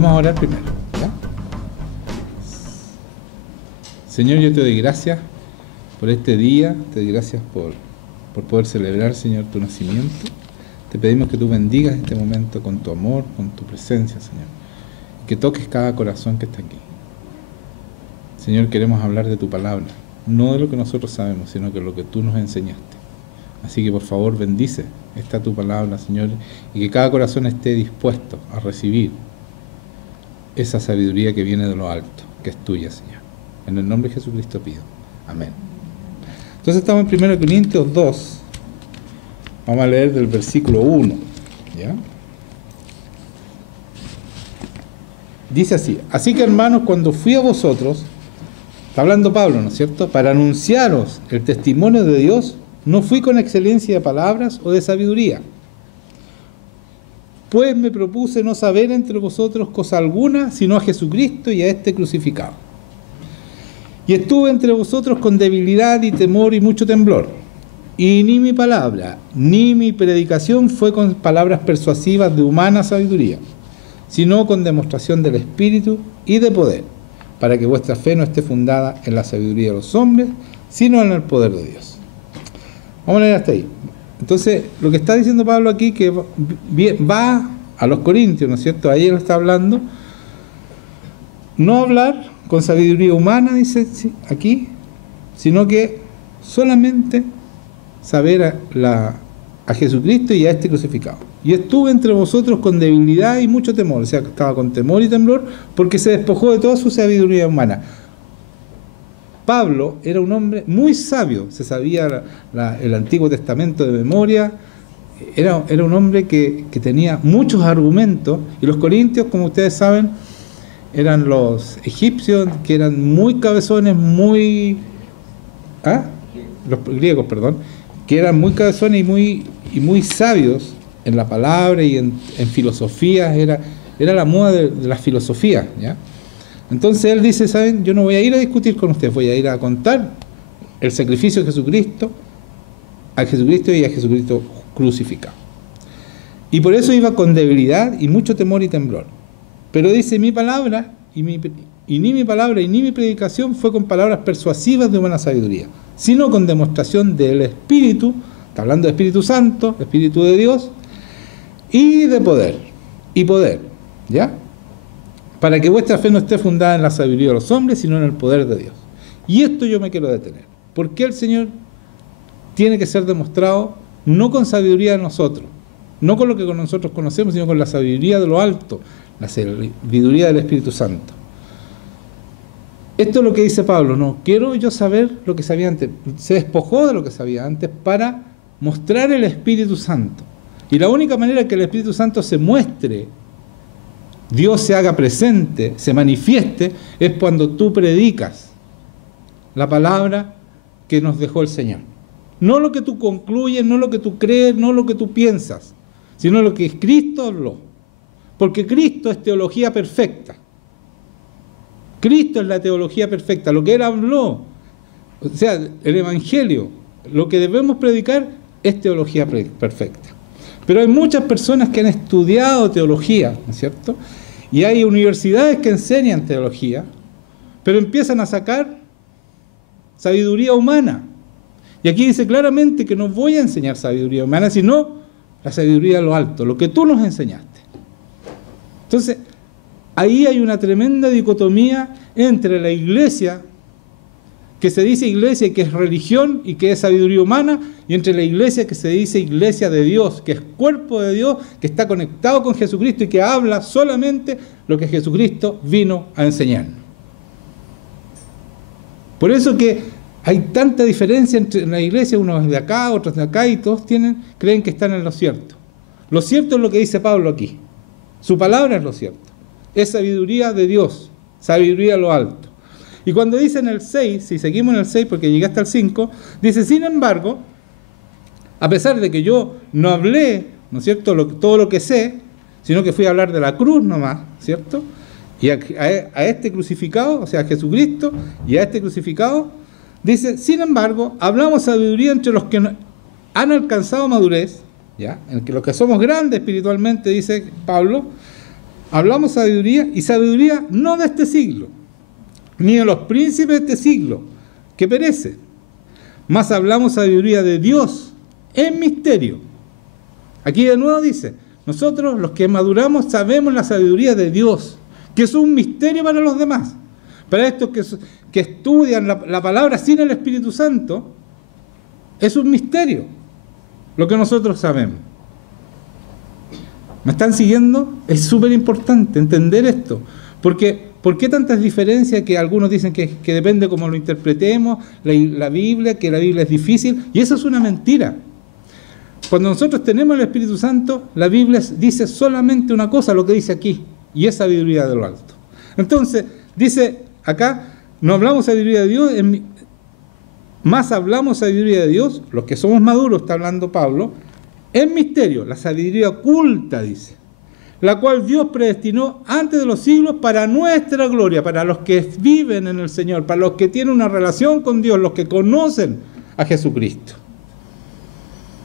Vamos a orar primero, ¿ya? Señor, yo te doy gracias por este día, te doy gracias por poder celebrar, Señor, tu nacimiento. Te pedimos que tú bendigas este momento con tu amor, con tu presencia, Señor. Que toques cada corazón que está aquí. Señor, queremos hablar de tu palabra, no de lo que nosotros sabemos, sino que lo que tú nos enseñaste. Así que por favor bendice esta tu palabra, Señor, y que cada corazón esté dispuesto a recibir esa sabiduría que viene de lo alto, que es tuya, Señor. En el nombre de Jesucristo pido. Amén. Entonces estamos en 1 Corintios 2. Vamos a leer del versículo 1. ¿Ya? Dice así: así que, hermanos, cuando fui a vosotros, está hablando Pablo, ¿no es cierto?, para anunciaros el testimonio de Dios, no fui con excelencia de palabras o de sabiduría, pues me propuse no saber entre vosotros cosa alguna, sino a Jesucristo y a este crucificado. Y estuve entre vosotros con debilidad y temor y mucho temblor. Y ni mi palabra, ni mi predicación fue con palabras persuasivas de humana sabiduría, sino con demostración del Espíritu y de poder, para que vuestra fe no esté fundada en la sabiduría de los hombres, sino en el poder de Dios. Vamos a leer hasta ahí. Entonces, lo que está diciendo Pablo aquí, que va a los Corintios, ¿no es cierto? Ahí él está hablando, no hablar con sabiduría humana, dice aquí, sino que solamente saber a Jesucristo y a este crucificado. Y estuve entre vosotros con debilidad y mucho temor, o sea, que estaba con temor y temblor, porque se despojó de toda su sabiduría humana. Pablo era un hombre muy sabio, se sabía el Antiguo Testamento de memoria, era un hombre que tenía muchos argumentos, y los corintios, como ustedes saben, eran los egipcios, que eran muy cabezones, los griegos, perdón, que eran muy cabezones y muy sabios en la palabra y en filosofías, era la moda de la filosofía, ¿ya? Entonces él dice, ¿saben? Yo no voy a ir a discutir con ustedes, voy a ir a contar el sacrificio de Jesucristo, a Jesucristo y a Jesucristo crucificado. Y por eso iba con debilidad y mucho temor y temblor. Pero dice, mi palabra, ni mi palabra y ni mi predicación fue con palabras persuasivas de humana sabiduría, sino con demostración del Espíritu, está hablando de Espíritu Santo, Espíritu de Dios, y de poder, ¿ya? Para que vuestra fe no esté fundada en la sabiduría de los hombres, sino en el poder de Dios. Y esto yo me quiero detener. ¿Por qué el Señor tiene que ser demostrado no con sabiduría de nosotros, no con lo que nosotros conocemos, sino con la sabiduría de lo alto, la sabiduría del Espíritu Santo? Esto es lo que dice Pablo, no quiero yo saber lo que sabía antes. Se despojó de lo que sabía antes para mostrar el Espíritu Santo. Y la única manera que el Espíritu Santo se muestre, Dios se haga presente, se manifieste, es cuando tú predicas la palabra que nos dejó el Señor. No lo que tú concluyes, no lo que tú crees, no lo que tú piensas, sino lo que Cristo habló. Porque Cristo es teología perfecta. Cristo es la teología perfecta. Lo que Él habló, o sea, el Evangelio, lo que debemos predicar es teología perfecta. Pero hay muchas personas que han estudiado teología, ¿no es cierto? Y hay universidades que enseñan teología, pero empiezan a sacar sabiduría humana. Y aquí dice claramente que no voy a enseñar sabiduría humana, sino la sabiduría de lo alto, lo que tú nos enseñaste. Entonces, ahí hay una tremenda dicotomía entre la iglesia, que se dice iglesia y que es religión y que es sabiduría humana, y entre la iglesia que se dice iglesia de Dios, que es cuerpo de Dios, que está conectado con Jesucristo y que habla solamente lo que Jesucristo vino a enseñarnos. Por eso que hay tanta diferencia entre la iglesia, unos de acá, otros de acá, y todos creen que están en lo cierto. Lo cierto es lo que dice Pablo aquí. Su palabra es lo cierto. Es sabiduría de Dios, sabiduría a lo alto. Y cuando dice en el 6, si seguimos en el 6 porque llegué hasta el 5, dice, sin embargo, a pesar de que yo no hablé, ¿no es cierto?, todo lo que sé, sino que fui a hablar de la cruz nomás, ¿cierto?, y a este crucificado, o sea, a Jesucristo, y a este crucificado, dice, sin embargo, hablamos sabiduría entre los que han alcanzado madurez, ¿ya?, en que los que somos grandes espiritualmente, dice Pablo, hablamos sabiduría, y sabiduría no de este siglo, ni de los príncipes de este siglo, que perece. Mas hablamos sabiduría de Dios en misterio. Aquí de nuevo dice, nosotros los que maduramos sabemos la sabiduría de Dios, que es un misterio para los demás. Para estos que estudian la palabra sin el Espíritu Santo, es un misterio lo que nosotros sabemos. ¿Me están siguiendo? Es súper importante entender esto. Porque, ¿por qué tantas diferencias que algunos dicen que depende cómo lo interpretemos, la Biblia, que la Biblia es difícil? Y eso es una mentira. Cuando nosotros tenemos el Espíritu Santo, la Biblia dice solamente una cosa, lo que dice aquí, y es sabiduría de lo alto. Entonces, dice acá, no hablamos sabiduría de Dios, más hablamos sabiduría de Dios, los que somos maduros, está hablando Pablo, en misterio, la sabiduría oculta, dice, la cual Dios predestinó antes de los siglos para nuestra gloria, para los que viven en el Señor, para los que tienen una relación con Dios, los que conocen a Jesucristo.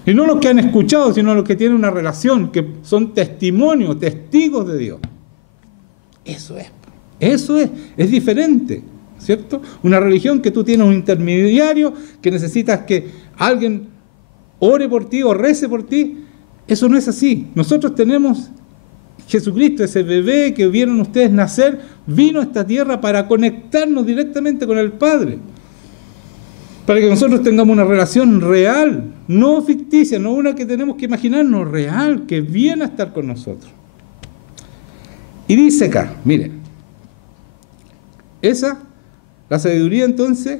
Y no los que han escuchado, sino los que tienen una relación, que son testimonios, testigos de Dios. Eso es diferente, ¿cierto? Una religión que tú tienes un intermediario, que necesitas que alguien ore por ti o rece por ti, eso no es así. Nosotros tenemos Jesucristo, ese bebé que vieron ustedes nacer, vino a esta tierra para conectarnos directamente con el Padre. Para que nosotros tengamos una relación real, no ficticia, no una que tenemos que imaginarnos, real, que viene a estar con nosotros. Y dice acá, miren, la sabiduría entonces,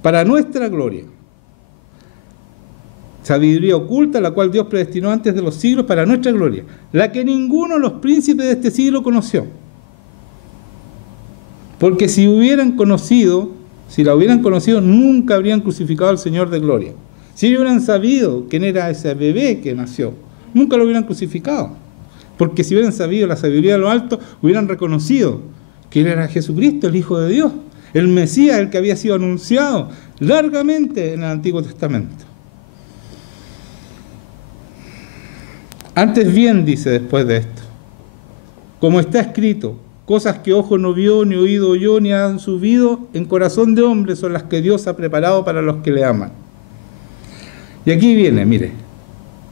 para nuestra gloria. Sabiduría oculta, la cual Dios predestinó antes de los siglos para nuestra gloria, la que ninguno de los príncipes de este siglo conoció. Porque si la hubieran conocido, nunca habrían crucificado al Señor de gloria. Si hubieran sabido quién era ese bebé que nació, nunca lo hubieran crucificado. Porque si hubieran sabido la sabiduría de lo alto, hubieran reconocido que Él era Jesucristo, el Hijo de Dios, el Mesías, el que había sido anunciado largamente en el Antiguo Testamento. Antes bien, dice después de esto, como está escrito, cosas que ojo no vio, ni oído oyó, ni han subido en corazón de hombre son las que Dios ha preparado para los que le aman. Y aquí viene, mire,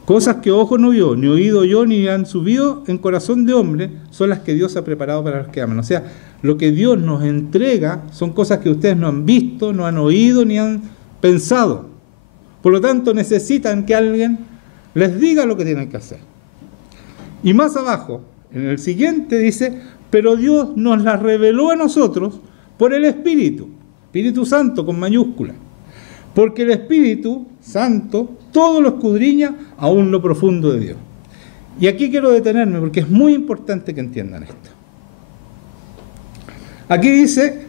cosas que ojo no vio, ni oído oyó, ni han subido en corazón de hombre son las que Dios ha preparado para los que aman. O sea, lo que Dios nos entrega son cosas que ustedes no han visto, no han oído, ni han pensado. Por lo tanto, necesitan que alguien les diga lo que tienen que hacer. Y más abajo, en el siguiente dice, pero Dios nos las reveló a nosotros por el Espíritu Santo con mayúscula, porque el Espíritu Santo todo lo escudriña aún lo profundo de Dios. Y aquí quiero detenerme porque es muy importante que entiendan esto. Aquí dice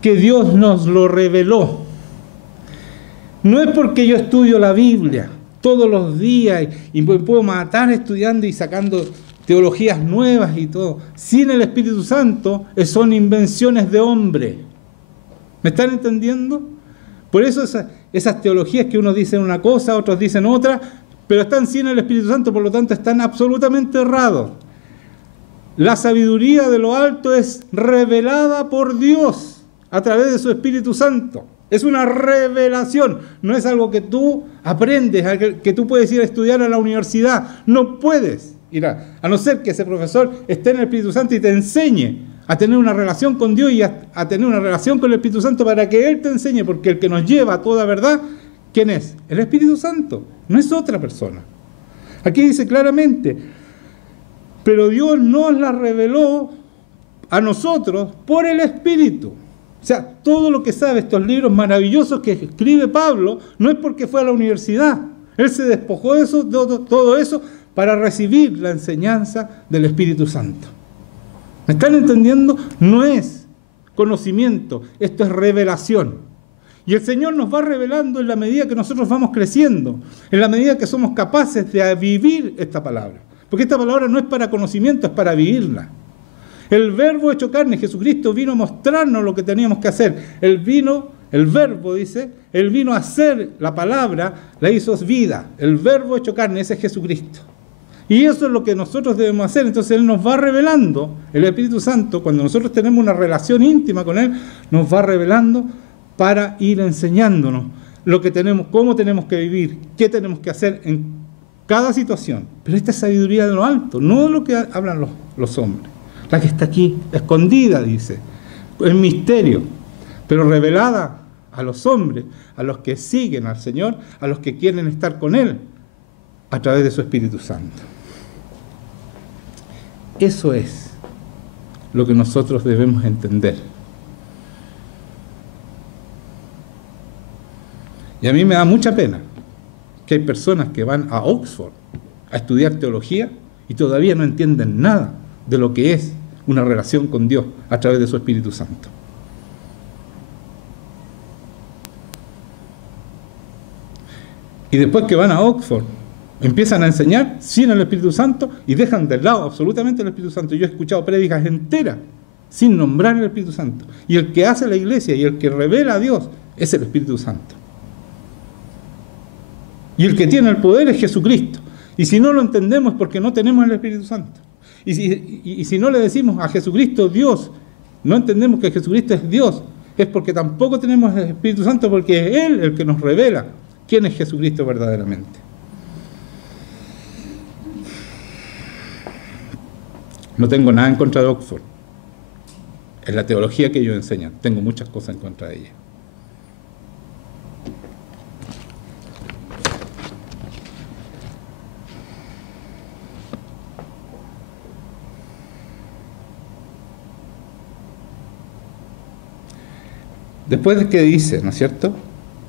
que Dios nos lo reveló. No es porque yo estudio la Biblia todos los días y me puedo matar estudiando y sacando teologías nuevas y todo. Sin el Espíritu Santo son invenciones de hombre. ¿Me están entendiendo? Por eso esas teologías que unos dicen una cosa, otros dicen otra, pero están sin el Espíritu Santo, por lo tanto están absolutamente errados. La sabiduría de lo alto es revelada por Dios a través de su Espíritu Santo. Es una revelación, no es algo que tú aprendes, que tú puedes ir a estudiar a la universidad. No puedes ir a no ser que ese profesor esté en el Espíritu Santo y te enseñe a tener una relación con Dios y a tener una relación con el Espíritu Santo para que Él te enseñe, porque el que nos lleva a toda verdad, ¿quién es? El Espíritu Santo, no es otra persona. Aquí dice claramente, pero Dios nos la reveló a nosotros por el Espíritu. O sea, todo lo que sabe, estos libros maravillosos que escribe Pablo, no es porque fue a la universidad. Él se despojó de todo eso para recibir la enseñanza del Espíritu Santo. ¿Me están entendiendo? No es conocimiento, esto es revelación. Y el Señor nos va revelando en la medida que nosotros vamos creciendo, en la medida que somos capaces de vivir esta palabra. Porque esta palabra no es para conocimiento, es para vivirla. El Verbo hecho carne, Jesucristo vino a mostrarnos lo que teníamos que hacer. El Verbo dice, Él vino a hacer la palabra, la hizo vida. El Verbo hecho carne, ese es Jesucristo. Y eso es lo que nosotros debemos hacer. Entonces Él nos va revelando, el Espíritu Santo, cuando nosotros tenemos una relación íntima con Él, nos va revelando para ir enseñándonos lo que tenemos, cómo tenemos que vivir, qué tenemos que hacer en cada situación. Pero esta es sabiduría de lo alto, no de lo que hablan los hombres. La que está aquí, escondida, dice, en misterio, pero revelada a los hombres, a los que siguen al Señor, a los que quieren estar con Él, a través de su Espíritu Santo. Eso es lo que nosotros debemos entender. Y a mí me da mucha pena que hay personas que van a Oxford a estudiar teología y todavía no entienden nada de lo que es una relación con Dios a través de su Espíritu Santo. Y después que van a Oxford, empiezan a enseñar sin el Espíritu Santo y dejan de lado absolutamente el Espíritu Santo. Yo he escuchado prédicas enteras sin nombrar el Espíritu Santo. Y el que hace la iglesia y el que revela a Dios es el Espíritu Santo. Y el que tiene el poder es Jesucristo. Y si no lo entendemos es porque no tenemos el Espíritu Santo. Y si no le decimos a Jesucristo Dios, no entendemos que Jesucristo es Dios, es porque tampoco tenemos el Espíritu Santo, porque es Él el que nos revela quién es Jesucristo verdaderamente. No tengo nada en contra de Oxford. En la teología que ellos enseñan, tengo muchas cosas en contra de ella. Después de que dice, ¿no es cierto?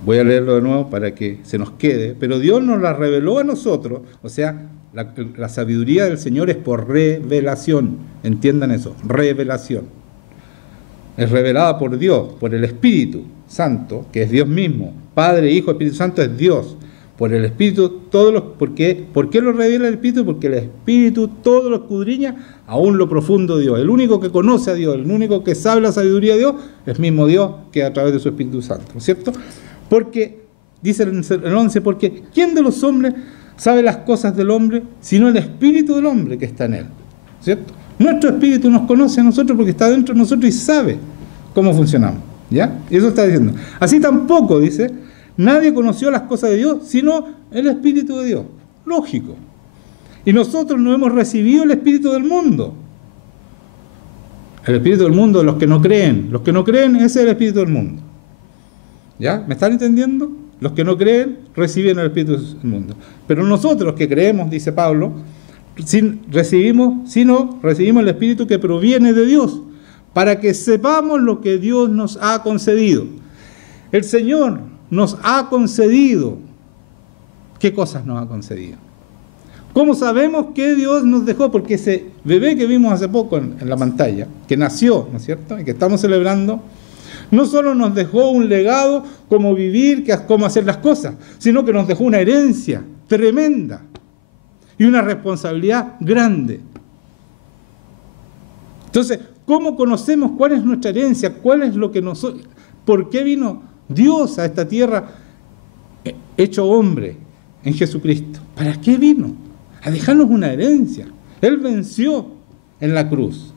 Voy a leerlo de nuevo para que se nos quede. Pero Dios nos la reveló a nosotros. O sea, la sabiduría del Señor es por revelación. Entiendan eso, revelación. Es revelada por Dios, por el Espíritu Santo, que es Dios mismo. Padre, Hijo, Espíritu Santo es Dios. Por el Espíritu, ¿por qué lo revela el Espíritu? Porque el Espíritu todo lo escudriña, aún lo profundo de Dios. El único que conoce a Dios, el único que sabe la sabiduría de Dios, es mismo Dios, que a través de su Espíritu Santo, ¿no es cierto? Porque, dice el 11, porque ¿quién de los hombres sabe las cosas del hombre, sino el Espíritu del hombre que está en él? ¿Cierto? Nuestro Espíritu nos conoce a nosotros porque está dentro de nosotros y sabe cómo funcionamos, ¿ya? Y eso está diciendo. Así tampoco, dice, nadie conoció las cosas de Dios, sino el Espíritu de Dios. Lógico. Y nosotros no hemos recibido el Espíritu del mundo. El Espíritu del mundo de los que no creen. Los que no creen, ese es el Espíritu del mundo. ¿Ya? ¿Me están entendiendo? Los que no creen reciben el Espíritu del mundo. Pero nosotros que creemos, dice Pablo, recibimos el Espíritu que proviene de Dios, para que sepamos lo que Dios nos ha concedido. El Señor nos ha concedido. ¿Qué cosas nos ha concedido? ¿Cómo sabemos que Dios nos dejó? Porque ese bebé que vimos hace poco en la pantalla, que nació, ¿no es cierto?, y que estamos celebrando, no solo nos dejó un legado, cómo vivir, cómo hacer las cosas, sino que nos dejó una herencia tremenda y una responsabilidad grande. Entonces, ¿cómo conocemos cuál es nuestra herencia? ¿Cuál es lo que nosotros... ¿Por qué vino Dios a esta tierra hecho hombre en Jesucristo? ¿Para qué vino? A dejarnos una herencia. Él venció en la cruz.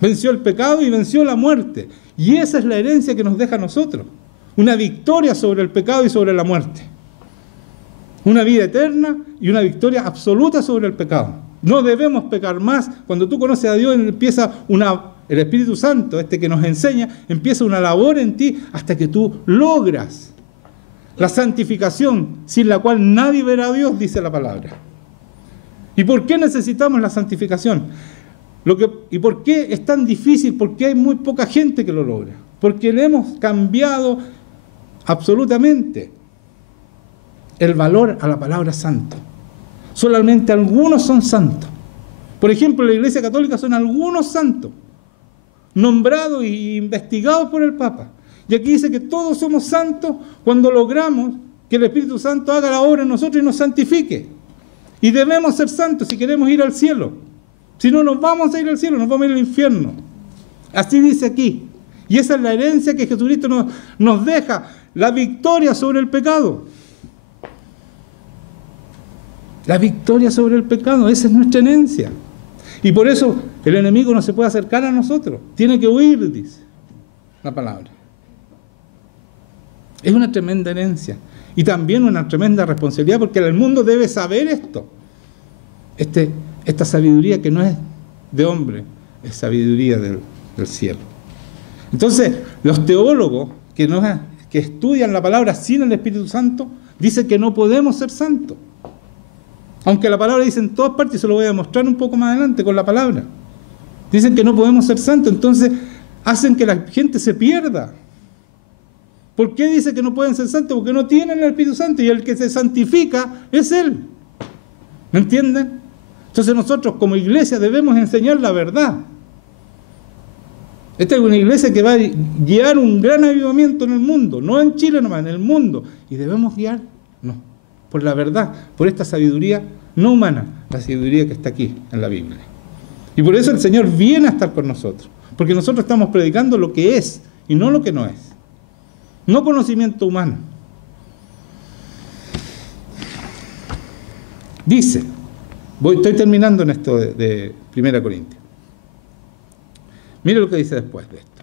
Venció el pecado y venció la muerte. Y esa es la herencia que nos deja a nosotros. Una victoria sobre el pecado y sobre la muerte. Una vida eterna y una victoria absoluta sobre el pecado. No debemos pecar más. Cuando tú conoces a Dios, empieza el Espíritu Santo, este que nos enseña, empieza una labor en ti hasta que tú logras la santificación, sin la cual nadie verá a Dios, dice la palabra. ¿Y por qué necesitamos la santificación? ¿Y por qué es tan difícil? Porque hay muy poca gente que lo logra. Porque le hemos cambiado absolutamente el valor a la palabra santo. Solamente algunos son santos. Por ejemplo, en la Iglesia Católica son algunos santos, nombrados e investigados por el Papa. Y aquí dice que todos somos santos cuando logramos que el Espíritu Santo haga la obra en nosotros y nos santifique. Y debemos ser santos si queremos ir al cielo. Si no, nos vamos a ir al cielo, nos vamos a ir al infierno. Así dice aquí. Y esa es la herencia que Jesucristo nos deja, la victoria sobre el pecado. La victoria sobre el pecado, esa es nuestra herencia. Y por eso el enemigo no se puede acercar a nosotros. Tiene que huir, dice la palabra. Es una tremenda herencia. Y también una tremenda responsabilidad, porque el mundo debe saber esto. Esta sabiduría que no es de hombre, es sabiduría del cielo. Entonces, los teólogos que estudian la palabra sin el Espíritu Santo, dicen que no podemos ser santos. Aunque la palabra dice en todas partes, y se lo voy a mostrar un poco más adelante con la palabra. Dicen que no podemos ser santos, entonces hacen que la gente se pierda. ¿Por qué dice que no pueden ser santos? Porque no tienen el Espíritu Santo, y el que se santifica es Él. ¿Me entienden? Entonces nosotros como iglesia debemos enseñar la verdad. Esta es una iglesia que va a guiar un gran avivamiento en el mundo, no en Chile nomás, en el mundo. Y debemos guiar, no, por la verdad, por esta sabiduría no humana, la sabiduría que está aquí en la Biblia. Y por eso el Señor viene a estar con nosotros, porque nosotros estamos predicando lo que es y no lo que no es. No conocimiento humano. Dice, estoy terminando en esto de 1 Corintios. Mire lo que dice después de esto.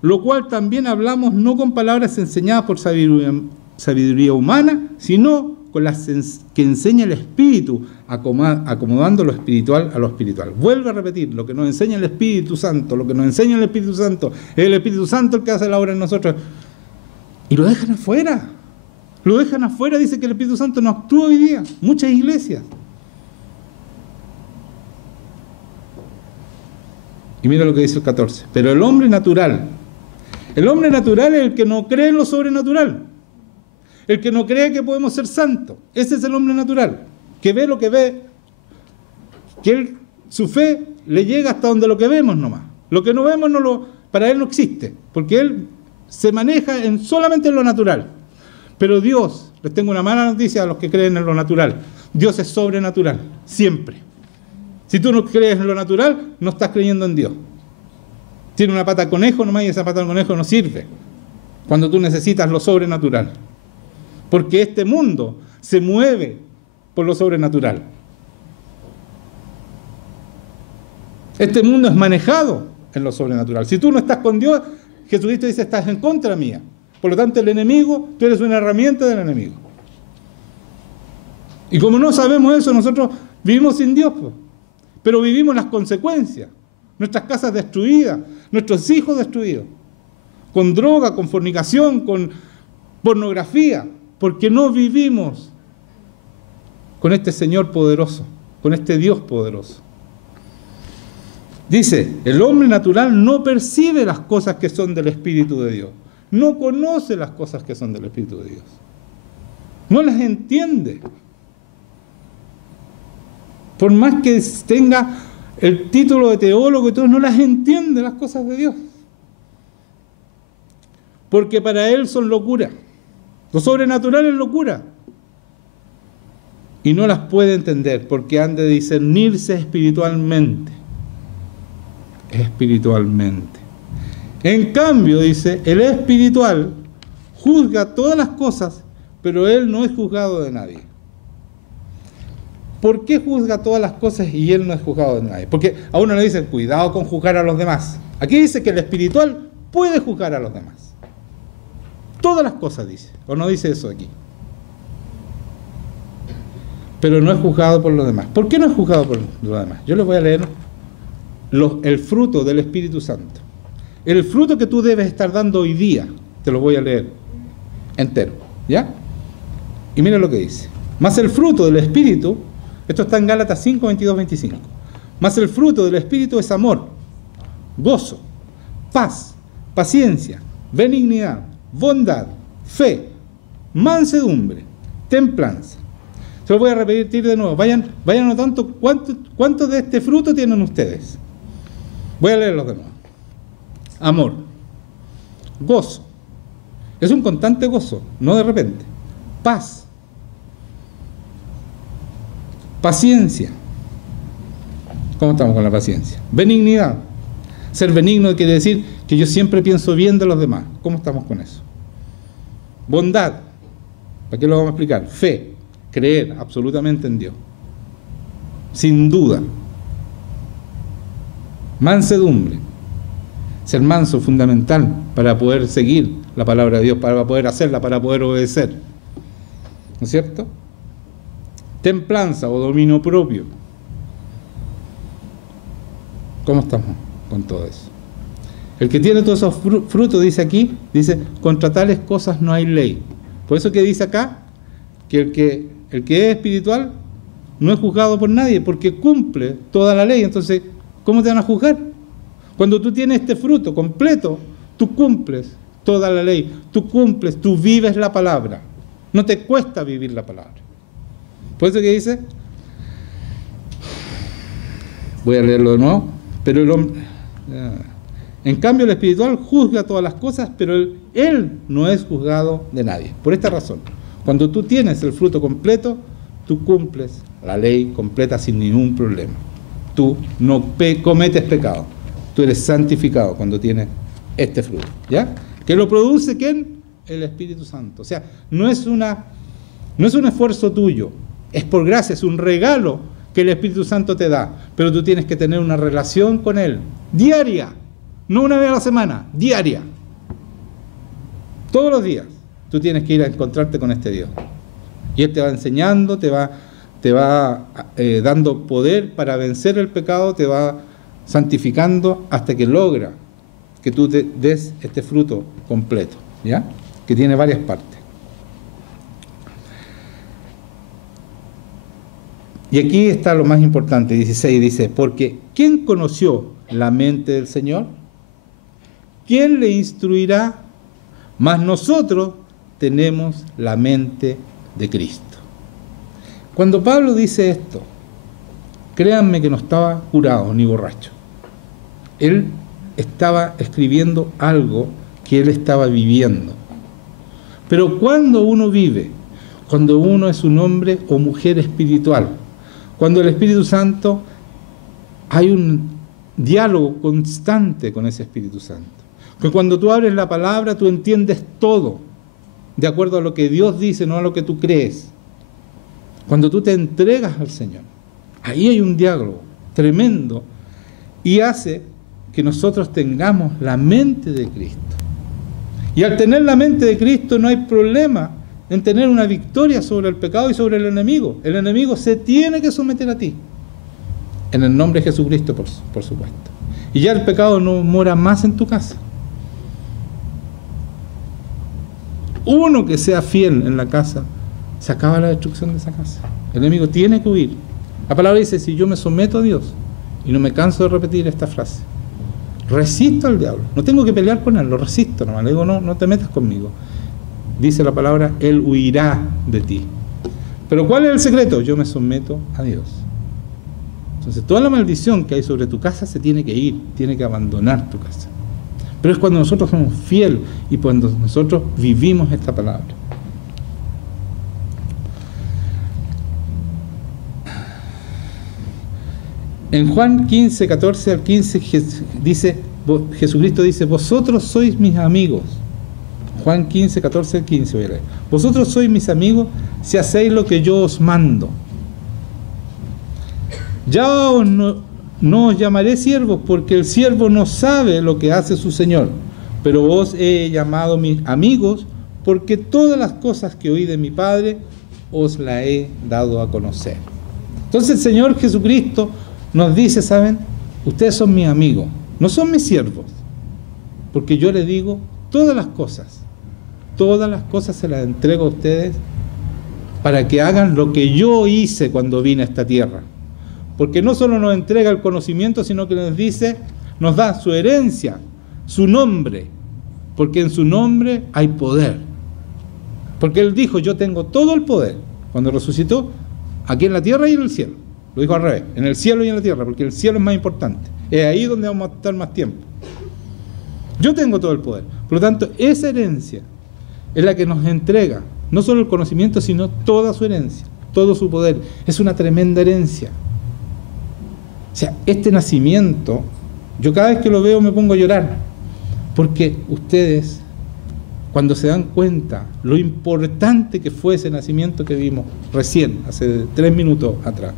Lo cual también hablamos no con palabras enseñadas por sabiduría humana, sino con las que enseña el Espíritu, acomodando lo espiritual a lo espiritual. Vuelvo a repetir, lo que nos enseña el Espíritu Santo, lo que nos enseña el Espíritu Santo, es el Espíritu Santo el que hace la obra en nosotros. Y lo dejan afuera. Lo dejan afuera, dice que el Espíritu Santo no actúa hoy día. Muchas iglesias. Y mira lo que dice el 14. Pero el hombre natural es el que no cree en lo sobrenatural. El que no cree que podemos ser santos. Ese es el hombre natural. Que ve lo que ve. Que su fe le llega hasta donde lo que vemos nomás. Lo que no vemos para él no existe. Porque él se maneja solamente en lo natural. Pero Dios, les tengo una mala noticia a los que creen en lo natural. Dios es sobrenatural. Siempre. Si tú no crees en lo natural, no estás creyendo en Dios. Tiene una pata de conejo nomás y esa pata de conejo no sirve cuando tú necesitas lo sobrenatural. Porque este mundo se mueve por lo sobrenatural. Este mundo es manejado en lo sobrenatural. Si tú no estás con Dios, Jesucristo dice, estás en contra mía. Por lo tanto, el enemigo, tú eres una herramienta del enemigo. Y como no sabemos eso, nosotros vivimos sin Dios, pues. Pero vivimos las consecuencias. Nuestras casas destruidas, nuestros hijos destruidos. Con droga, con fornicación, con pornografía. Porque no vivimos con este Señor poderoso, con este Dios poderoso. Dice, el hombre natural no percibe las cosas que son del Espíritu de Dios. No conoce las cosas que son del Espíritu de Dios. No las entiende. Por más que tenga el título de teólogo y todo, no las entiende las cosas de Dios. Porque para él son locura. Lo sobrenatural es locura. Y no las puede entender porque han de discernirse espiritualmente. Espiritualmente. En cambio, dice, el espiritual juzga todas las cosas, pero él no es juzgado de nadie. ¿Por qué juzga todas las cosas y él no es juzgado de nadie? Porque a uno le dicen, cuidado con juzgar a los demás. Aquí dice que el espiritual puede juzgar a los demás. Todas las cosas dice, o no dice eso aquí. Pero no es juzgado por los demás. ¿Por qué no es juzgado por los demás? Yo les voy a leer el fruto del Espíritu Santo. El fruto que tú debes estar dando hoy día, te lo voy a leer entero, ¿ya? Y mira lo que dice. Más el fruto del Espíritu, esto está en Gálatas 5, 22, 25. Más el fruto del Espíritu es amor, gozo, paz, paciencia, benignidad, bondad, fe, mansedumbre, templanza. Se lo voy a repetir de nuevo. Vayan anotando cuántos de este fruto tienen ustedes. Voy a leerlos de nuevo. Amor, gozo, es un constante gozo, no de repente. Paz, paciencia. ¿Cómo estamos con la paciencia? Benignidad. Ser benigno quiere decir que yo siempre pienso bien de los demás. ¿Cómo estamos con eso? Bondad. ¿Para qué lo vamos a explicar? Fe, creer absolutamente en Dios. sin duda. Mansedumbre. Ser manso es fundamental para poder seguir la palabra de Dios, para poder hacerla, para poder obedecer. ¿No es cierto? Templanza o dominio propio. ¿Cómo estamos con todo eso? El que tiene todos esos frutos, dice aquí, dice, contra tales cosas no hay ley. Por eso que dice acá, que el que es espiritual no es juzgado por nadie, porque cumple toda la ley. Entonces, ¿cómo te van a juzgar? Cuando tú tienes este fruto completo, tú cumples toda la ley, tú cumples, tú vives la palabra. No te cuesta vivir la palabra. Por eso que dice, voy a leerlo de nuevo, pero el hombre, en cambio el espiritual juzga todas las cosas, pero él no es juzgado de nadie. Por esta razón, cuando tú tienes el fruto completo, tú cumples la ley completa sin ningún problema. Tú no cometes pecado. Tú eres santificado cuando tienes este fruto, ¿ya? ¿Que lo produce quién? El Espíritu Santo. O sea, no es un esfuerzo tuyo, es por gracia, es un regalo que el Espíritu Santo te da, pero tú tienes que tener una relación con Él, diaria, no una vez a la semana, diaria. Todos los días tú tienes que ir a encontrarte con este Dios. Y Él te va enseñando, te va dando poder para vencer el pecado, te va santificando hasta que logra que tú te des este fruto completo, ¿ya? Que tiene varias partes. Y aquí está lo más importante, 16, dice, porque ¿quién conoció la mente del Señor? ¿Quién le instruirá? Mas nosotros tenemos la mente de Cristo. Cuando Pablo dice esto, créanme que no estaba curado ni borracho. Él estaba escribiendo algo que él estaba viviendo. Pero cuando uno vive, cuando uno es un hombre o mujer espiritual, cuando el Espíritu Santo, hay un diálogo constante con ese Espíritu Santo. Que cuando tú abres la palabra, tú entiendes todo, de acuerdo a lo que Dios dice, no a lo que tú crees. Cuando tú te entregas al Señor, ahí hay un diálogo tremendo y hace que nosotros tengamos la mente de Cristo. Y al tener la mente de Cristo no hay problema en tener una victoria sobre el pecado y sobre el enemigo. El enemigo se tiene que someter a ti. En el nombre de Jesucristo, por supuesto. Y ya el pecado no mora más en tu casa. Uno que sea fiel en la casa, se acaba la destrucción de esa casa. El enemigo tiene que huir. La palabra dice, si yo me someto a Dios, y no me canso de repetir esta frase, resisto al diablo, no tengo que pelear con él, lo resisto nomás, le digo, no te metas conmigo. Dice la palabra, él huirá de ti. Pero ¿cuál es el secreto? Yo me someto a Dios. Entonces toda la maldición que hay sobre tu casa se tiene que ir, tiene que abandonar tu casa. Pero es cuando nosotros somos fieles y cuando nosotros vivimos esta palabra. En Juan 15, 14 al 15, Jesucristo dice, vosotros sois mis amigos. Juan 15, 14 al 15, voy a leer. Vosotros sois mis amigos si hacéis lo que yo os mando. Ya no os llamaré siervos, porque el siervo no sabe lo que hace su Señor, pero os he llamado mis amigos, porque todas las cosas que oí de mi Padre os las he dado a conocer. Entonces el Señor Jesucristo nos dice, ¿saben? Ustedes son mis amigos, no son mis siervos, porque yo les digo todas las cosas se las entrego a ustedes para que hagan lo que yo hice cuando vine a esta tierra. Porque no solo nos entrega el conocimiento, sino que nos dice, nos da su herencia, su nombre, porque en su nombre hay poder. Porque Él dijo, yo tengo todo el poder, cuando resucitó, aquí en la tierra y en el cielo. Lo dijo al revés, en el cielo y en la tierra, porque el cielo es más importante. Es ahí donde vamos a estar más tiempo. Yo tengo todo el poder. Por lo tanto, esa herencia es la que nos entrega, no solo el conocimiento, sino toda su herencia, todo su poder. Es una tremenda herencia. O sea, este nacimiento, yo cada vez que lo veo me pongo a llorar, porque ustedes, cuando se dan cuenta lo importante que fue ese nacimiento que vimos recién, hace 3 minutos atrás,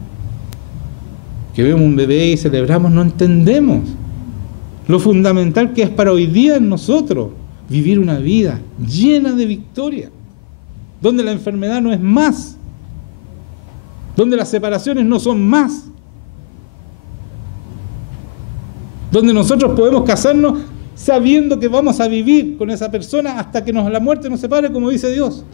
que vemos un bebé y celebramos, no entendemos lo fundamental que es para hoy día en nosotros vivir una vida llena de victoria, donde la enfermedad no es más, donde las separaciones no son más, donde nosotros podemos casarnos sabiendo que vamos a vivir con esa persona hasta que la muerte nos separe, como dice Dios.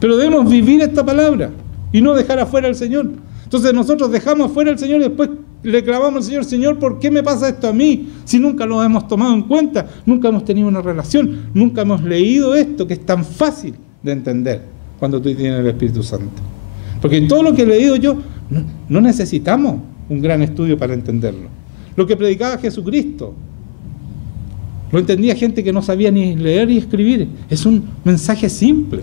Pero debemos vivir esta palabra y no dejar afuera al Señor. Entonces nosotros dejamos afuera al Señor y después le clamamos al Señor: Señor, ¿por qué me pasa esto a mí? Si nunca lo hemos tomado en cuenta, nunca hemos tenido una relación, nunca hemos leído esto, que es tan fácil de entender cuando tú tienes el Espíritu Santo. Porque en todo lo que he leído yo, no necesitamos un gran estudio para entenderlo. Lo que predicaba Jesucristo, lo entendía gente que no sabía ni leer ni escribir. Es un mensaje simple.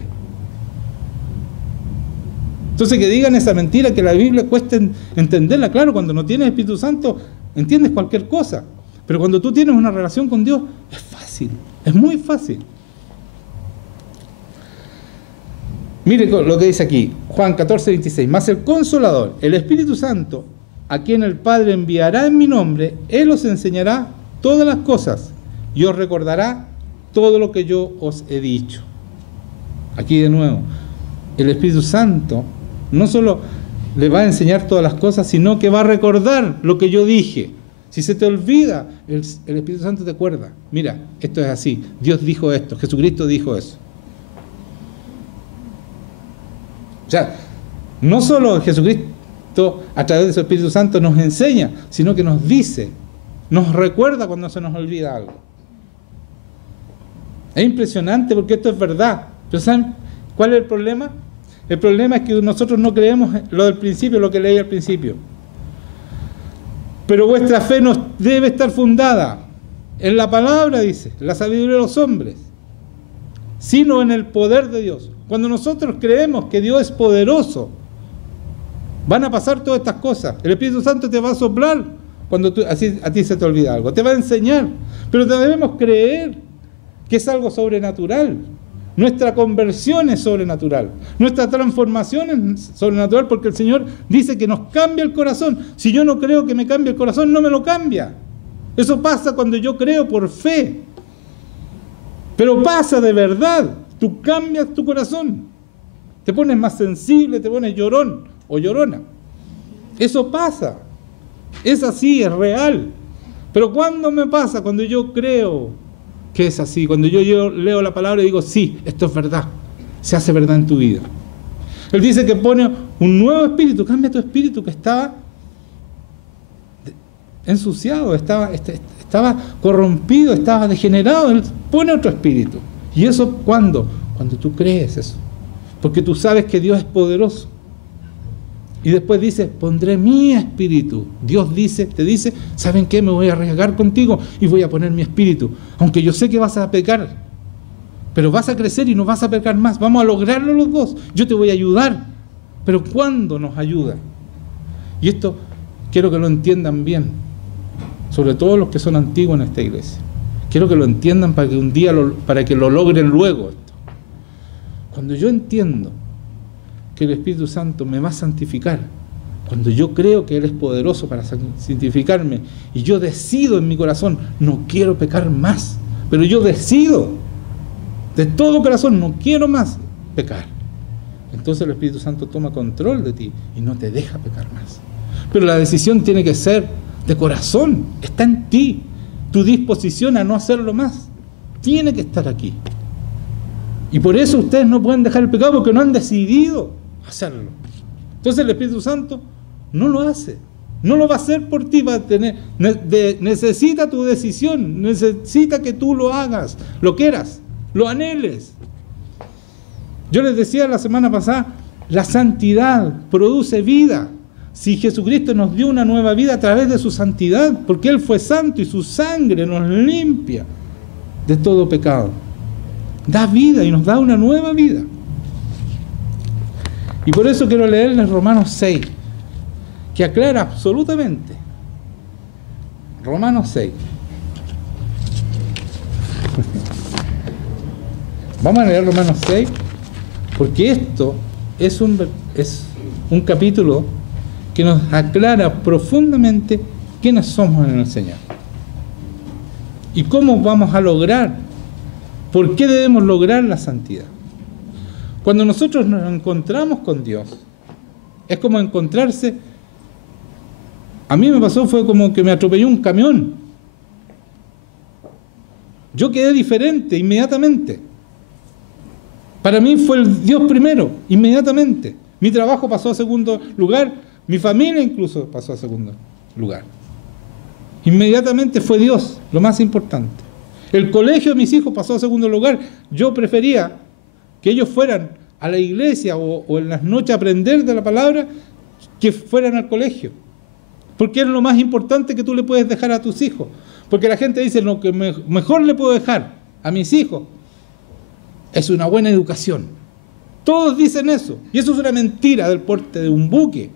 Entonces, que digan esa mentira que la Biblia cuesta entenderla. Claro, cuando no tienes Espíritu Santo, entiendes cualquier cosa. Pero cuando tú tienes una relación con Dios, es fácil, es muy fácil. Mire lo que dice aquí, Juan 14:26. Mas el Consolador, el Espíritu Santo, a quien el Padre enviará en mi nombre, Él os enseñará todas las cosas y os recordará todo lo que yo os he dicho. Aquí de nuevo, el Espíritu Santo no solo le va a enseñar todas las cosas, sino que va a recordar lo que yo dije. Si se te olvida, el Espíritu Santo te acuerda. Mira, esto es así, Dios dijo esto, Jesucristo dijo eso. O sea, no solo Jesucristo a través de su Espíritu Santo nos enseña, sino que nos dice, nos recuerda cuando se nos olvida algo. Es impresionante porque esto es verdad. Pero ¿saben cuál es el problema? El problema es que nosotros no creemos lo del principio, lo que leí al principio. Pero vuestra fe no debe estar fundada en la palabra, dice, la sabiduría de los hombres, sino en el poder de Dios. Cuando nosotros creemos que Dios es poderoso, van a pasar todas estas cosas. El Espíritu Santo te va a soplar cuando a ti se te olvida algo, te va a enseñar, pero debemos creer que es algo sobrenatural. Nuestra conversión es sobrenatural, nuestra transformación es sobrenatural, porque el Señor dice que nos cambia el corazón. Si yo no creo que me cambie el corazón, no me lo cambia. Eso pasa cuando yo creo por fe, pero pasa de verdad. Tú cambias tu corazón, te pones más sensible, te pones llorón o llorona. Eso pasa, es así, es real. Pero ¿cuándo me pasa? Cuando yo creo que es así, cuando yo leo la palabra y digo, sí, esto es verdad, se hace verdad en tu vida. Él dice que pone un nuevo espíritu, cambia tu espíritu que estaba ensuciado, estaba corrompido, estaba degenerado. Él pone otro espíritu. ¿Y eso cuándo? Cuando tú crees eso, porque tú sabes que Dios es poderoso. Y después dice, pondré mi espíritu. Dios te dice, ¿saben qué? Me voy a arriesgar contigo y voy a poner mi espíritu. Aunque yo sé que vas a pecar, pero vas a crecer y no vas a pecar más. Vamos a lograrlo los dos. Yo te voy a ayudar. Pero ¿cuándo nos ayuda? Y esto quiero que lo entiendan bien, sobre todo los que son antiguos en esta iglesia. Quiero que lo entiendan para que un día para que lo logren luego esto. Cuando yo entiendo que el Espíritu Santo me va a santificar, cuando yo creo que Él es poderoso para santificarme, y yo decido en mi corazón, no quiero pecar más, pero yo decido de todo corazón, no quiero más pecar, entonces el Espíritu Santo toma control de ti y no te deja pecar más. Pero la decisión tiene que ser de corazón, está en ti. Tu disposición a no hacerlo más tiene que estar aquí. Y por eso ustedes no pueden dejar el pecado, porque no han decidido hacerlo. Entonces el Espíritu Santo no lo hace, no lo va a hacer por ti. Necesita tu decisión, necesita que tú lo hagas, lo quieras, lo anheles. Yo les decía la semana pasada, la santidad produce vida. Si Jesucristo nos dio una nueva vida a través de su santidad, porque Él fue santo y su sangre nos limpia de todo pecado, da vida y nos da una nueva vida. Y por eso quiero leerles Romanos 6, que aclara absolutamente. Romanos 6. Vamos a leer Romanos 6, porque esto es un capítulo que que nos aclara profundamente quiénes somos en el Señor. ¿Y cómo vamos a lograr? ¿Por qué debemos lograr la santidad? Cuando nosotros nos encontramos con Dios, es como encontrarse... A mí me pasó, fue como que me atropelló un camión. Yo quedé diferente inmediatamente. Para mí fue el Dios primero, inmediatamente. Mi trabajo pasó a segundo lugar, mi familia incluso pasó a segundo lugar. Inmediatamente fue Dios, lo más importante. El colegio de mis hijos pasó a segundo lugar. Yo prefería que ellos fueran a la iglesia o en las noches a aprender de la palabra que fueran al colegio. Porque es lo más importante que tú le puedes dejar a tus hijos. Porque la gente dice, lo que mejor le puedo dejar a mis hijos es una buena educación. Todos dicen eso. Y eso es una mentira del porte de un buque.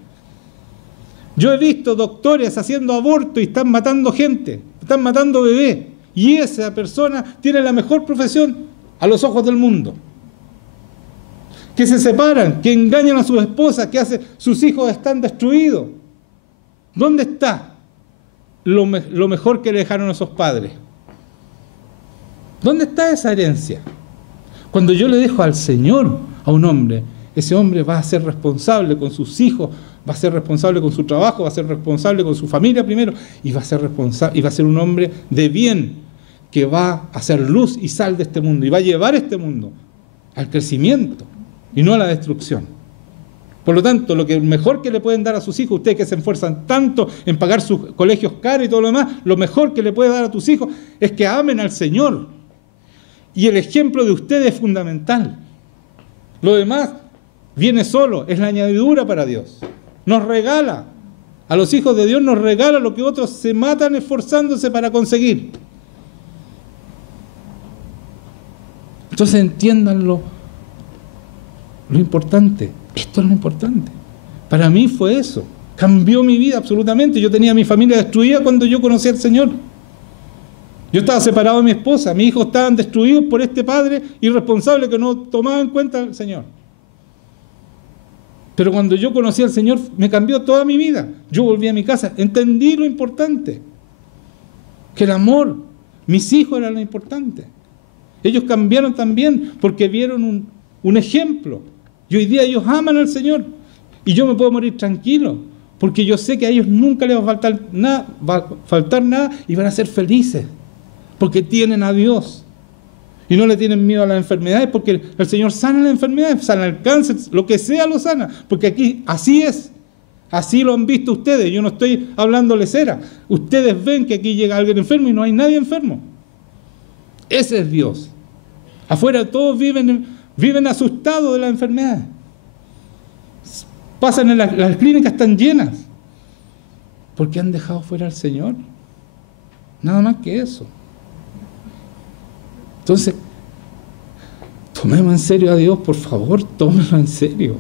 Yo he visto doctores haciendo aborto y están matando gente, están matando bebés. Y esa persona tiene la mejor profesión a los ojos del mundo. Que se separan, que engañan a sus esposas, que sus hijos están destruidos. ¿Dónde está lo mejor que le dejaron a esos padres? ¿Dónde está esa herencia? Cuando yo le dejo al Señor a un hombre, ese hombre va a ser responsable con sus hijos, va a ser responsable con su trabajo, va a ser responsable con su familia primero, y va a ser responsable, y va a ser un hombre de bien, que va a ser luz y sal de este mundo, y va a llevar este mundo al crecimiento y no a la destrucción. Por lo tanto, lo mejor que le pueden dar a sus hijos, ustedes que se esfuerzan tanto en pagar sus colegios caros y todo lo demás, lo mejor que le puede dar a tus hijos es que amen al Señor. Y el ejemplo de ustedes es fundamental. Lo demás viene solo, es la añadidura para Dios. Nos regala, a los hijos de Dios nos regala lo que otros se matan esforzándose para conseguir. Entonces entiendan lo importante. Esto es lo importante. Para mí fue eso. Cambió mi vida absolutamente. Yo tenía mi familia destruida cuando yo conocí al Señor. Yo estaba separado de mi esposa. Mis hijos estaban destruidos por este padre irresponsable que no tomaba en cuenta al Señor. Pero cuando yo conocí al Señor, me cambió toda mi vida. Yo volví a mi casa. Entendí lo importante. Que el amor, mis hijos eran lo importante. Ellos cambiaron también porque vieron un ejemplo. Y hoy día ellos aman al Señor. Y yo me puedo morir tranquilo. Porque yo sé que a ellos nunca les va a faltar nada y van a ser felices. Porque tienen a Dios. Y no le tienen miedo a las enfermedades, porque el Señor sana las enfermedades, sana el cáncer, lo que sea lo sana. Porque aquí así es. Así lo han visto ustedes. Yo no estoy hablando lesera. Ustedes ven que aquí llega alguien enfermo y no hay nadie enfermo. Ese es Dios. Afuera todos viven asustados de la enfermedad. Pasan en las clínicas, están llenas. Porque han dejado fuera al Señor. Nada más que eso. Entonces, tomemos en serio a Dios, por favor, tómenlo en serio.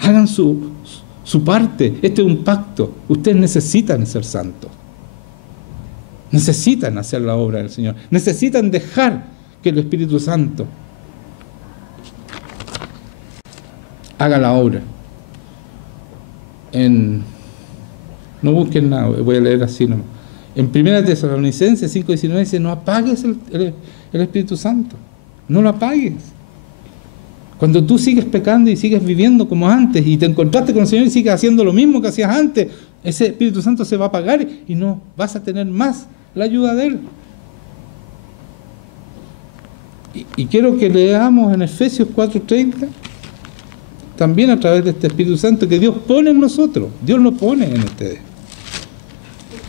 Hagan su parte. Este es un pacto. Ustedes necesitan ser santos. Necesitan hacer la obra del Señor. Necesitan dejar que el Espíritu Santo haga la obra. No busquen nada, voy a leer así nomás. En 1 Tesalonicenses 5:19 dice, no apagues el Espíritu Santo. No lo apagues. Cuando tú sigues pecando y sigues viviendo como antes y te encontraste con el Señor y sigues haciendo lo mismo que hacías antes, ese Espíritu Santo se va a apagar y no vas a tener más la ayuda de Él. Y quiero que leamos en Efesios 4:30, también a través de este Espíritu Santo que Dios pone en nosotros. Dios lo pone en ustedes.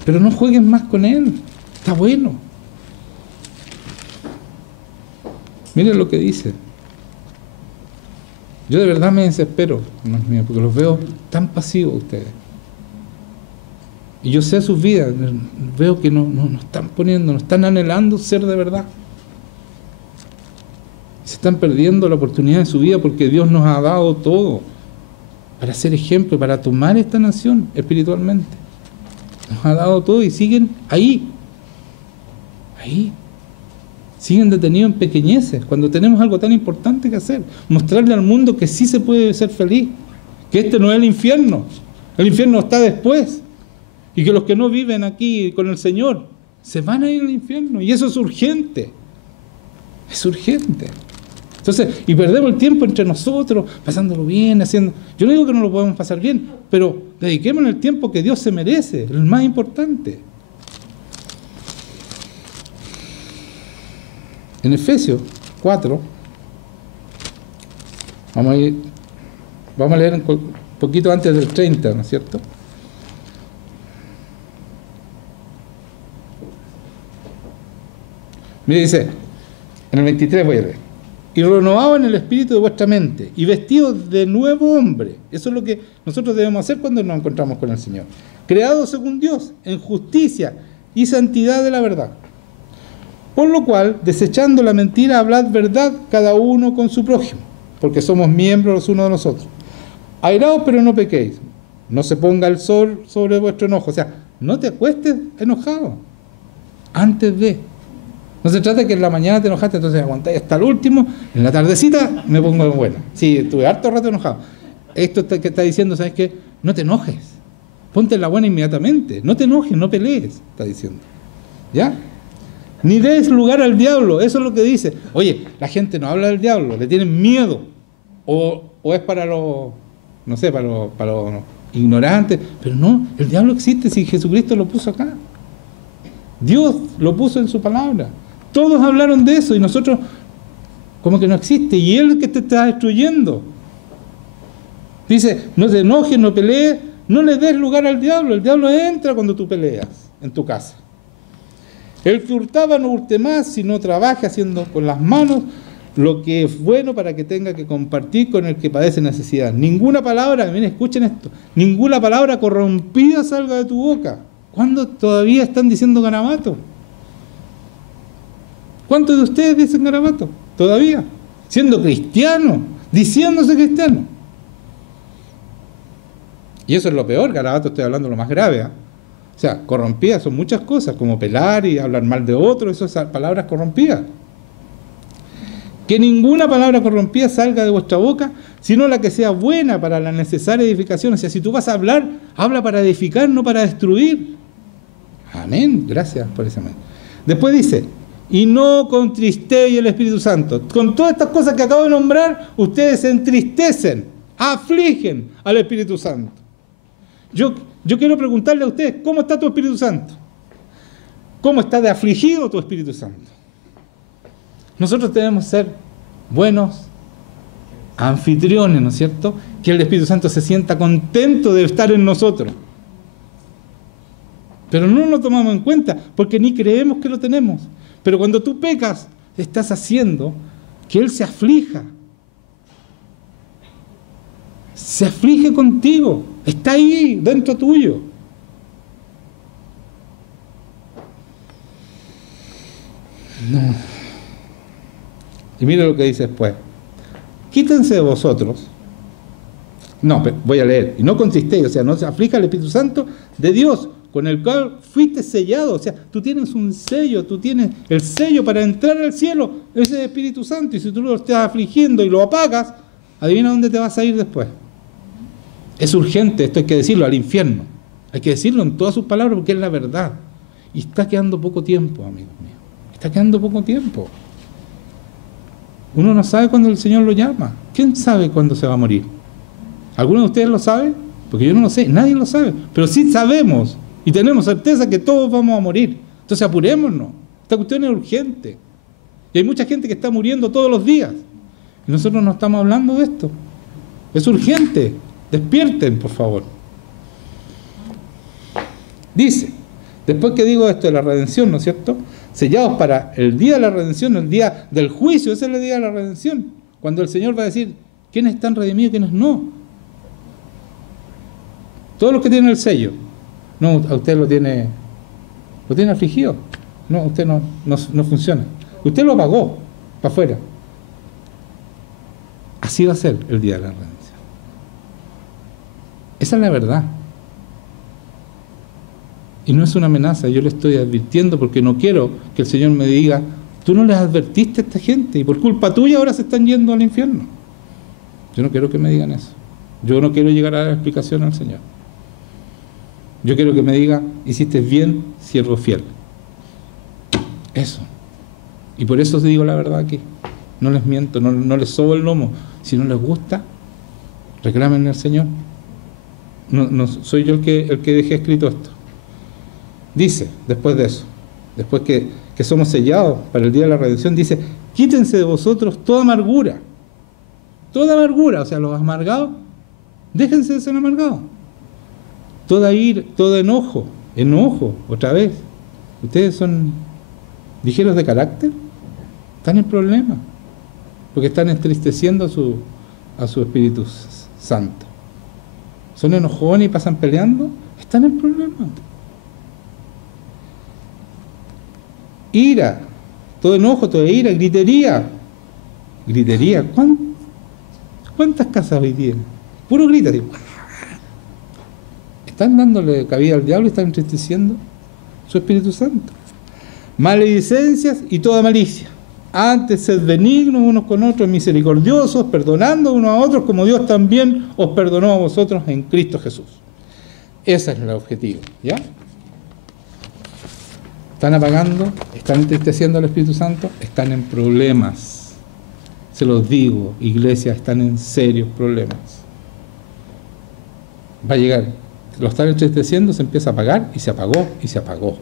Pero no jueguen más con Él. Está bueno. Miren lo que dice. Yo de verdad me desespero, hermanos míos, porque los veo tan pasivos ustedes. Y yo sé sus vidas, veo que no están poniendo, no están anhelando ser de verdad. Se están perdiendo la oportunidad de su vida porque Dios nos ha dado todo para ser ejemplo, para tomar esta nación espiritualmente. Nos ha dado todo y siguen ahí. siguen detenidos en pequeñeces, cuando tenemos algo tan importante que hacer. Mostrarle al mundo que sí se puede ser feliz, que este no es el infierno está después, y que los que no viven aquí con el Señor se van a ir al infierno, y eso es urgente. Es urgente. Entonces, y perdemos el tiempo entre nosotros, pasándolo bien, haciendo... Yo no digo que no lo podemos pasar bien, pero dediquemos el tiempo que Dios se merece, el más importante. En Efesios 4, vamos a leer un poquito antes del 30, ¿no es cierto? Mire, dice, en el 23 voy a leer: y renovados en el espíritu de vuestra mente, y vestidos de nuevo hombre. Eso es lo que nosotros debemos hacer cuando nos encontramos con el Señor. Creados según Dios, en justicia y santidad de la verdad. Por lo cual, desechando la mentira, hablad verdad cada uno con su prójimo, porque somos miembros los unos de los otros. Airaos, pero no pequéis. No se ponga el sol sobre vuestro enojo. O sea, no te acuestes enojado antes de... No se trata de que en la mañana te enojaste, entonces aguantáis hasta el último, en la tardecita me pongo buena. Sí, estuve harto rato enojado. Esto que está diciendo, ¿sabes qué? No te enojes. Ponte en la buena inmediatamente. No te enojes, no pelees, está diciendo. ¿Ya? Ni des lugar al diablo, eso es lo que dice. Oye, la gente no habla del diablo, le tienen miedo. O es para los, no sé, para los ignorantes. Pero no, el diablo existe si Jesucristo lo puso acá. Dios lo puso en su palabra. Todos hablaron de eso y nosotros como que no existe. Y Él es el que te está destruyendo. Dice, no te enojes, no pelees, no le des lugar al diablo. El diablo entra cuando tú peleas en tu casa. El que hurtaba no hurte más, sino trabaje haciendo con las manos lo que es bueno para que tenga que compartir con el que padece necesidad. Ninguna palabra, miren, escuchen esto, ninguna palabra corrompida salga de tu boca. ¿Cuándo todavía están diciendo garabato? ¿Cuántos de ustedes dicen garabato? Todavía, siendo cristiano, diciéndose cristiano. Y eso es lo peor, garabato estoy hablando de lo más grave, ¿eh? O sea, corrompidas son muchas cosas, como pelar y hablar mal de otro, esas son palabras corrompidas. Que ninguna palabra corrompida salga de vuestra boca, sino la que sea buena para la necesaria edificación. O sea, si tú vas a hablar, habla para edificar, no para destruir. Amén, gracias por ese amén. Después dice, y no contristéis el Espíritu Santo. Con todas estas cosas que acabo de nombrar, ustedes se entristecen, afligen al Espíritu Santo. Yo quiero preguntarle a ustedes, ¿cómo está tu Espíritu Santo? ¿Cómo está de afligido tu Espíritu Santo? Nosotros debemos ser buenos anfitriones, ¿no es cierto? Que el Espíritu Santo se sienta contento de estar en nosotros. Pero no lo tomamos en cuenta, porque ni creemos que lo tenemos. Pero cuando tú pecas, estás haciendo que Él se aflija. Se aflige contigo. Está ahí, dentro tuyo. No. Y mire lo que dice después. Quítense de vosotros. No, voy a leer. Y no contristéis, o sea, no se aflija el Espíritu Santo de Dios, con el cual fuiste sellado. O sea, tú tienes un sello, tú tienes el sello para entrar al cielo, ese es el Espíritu Santo. Y si tú lo estás afligiendo y lo apagas, adivina dónde te vas a ir después. Es urgente, esto hay que decirlo, al infierno. Hay que decirlo en todas sus palabras porque es la verdad. Y está quedando poco tiempo, amigos míos. Está quedando poco tiempo. Uno no sabe cuándo el Señor lo llama. ¿Quién sabe cuándo se va a morir? ¿Alguno de ustedes lo sabe? Porque yo no lo sé, nadie lo sabe. Pero sí sabemos y tenemos certeza que todos vamos a morir. Entonces apurémonos. Esta cuestión es urgente. Y hay mucha gente que está muriendo todos los días. Y nosotros no estamos hablando de esto. Es urgente. Despierten, por favor. Dice, después que digo esto de la redención, ¿no es cierto? Sellados para el día de la redención, el día del juicio, ese es el día de la redención. Cuando el Señor va a decir, ¿quiénes están redimidos y quiénes no? Todos los que tienen el sello. No, a usted lo tiene afligido. No, usted no funciona. Usted lo pagó para afuera. Así va a ser el día de la redención. Esa es la verdad. Y no es una amenaza, yo le estoy advirtiendo porque no quiero que el Señor me diga, Tú no les advertiste a esta gente y por culpa tuya ahora se están yendo al infierno. Yo no quiero que me digan eso. Yo no quiero llegar a la explicación al Señor. Yo quiero que me diga, hiciste bien, siervo fiel. Eso. Y por eso os digo la verdad aquí. No les miento, no les sobo el lomo. Si no les gusta, reclamen al Señor. No soy yo el que dejé escrito esto. Dice, después de eso, después que somos sellados para el día de la redención, dice, quítense de vosotros toda amargura. Toda amargura, o sea, los amargados, déjense de ser amargados. Toda ira, todo enojo, otra vez. Ustedes son ligeros de carácter, están en problemas, porque están entristeciendo a su Espíritu Santo. Son enojones y pasan peleando, están en problemas. Ira, todo enojo, toda ira, gritería. Gritería, ¿cuántas casas hoy día? Puro grita, así. Están dándole cabida al diablo y están entristeciendo su Espíritu Santo. Maledicencias y toda malicia. Antes sed benignos unos con otros, misericordiosos, perdonando unos a otros, como Dios también os perdonó a vosotros en Cristo Jesús. Ese es el objetivo, ¿ya? Están apagando, están entristeciendo al Espíritu Santo, están en problemas. Se los digo, iglesia, están en serios problemas. Va a llegar, lo están entristeciendo, se empieza a apagar y se apagó y se apagó.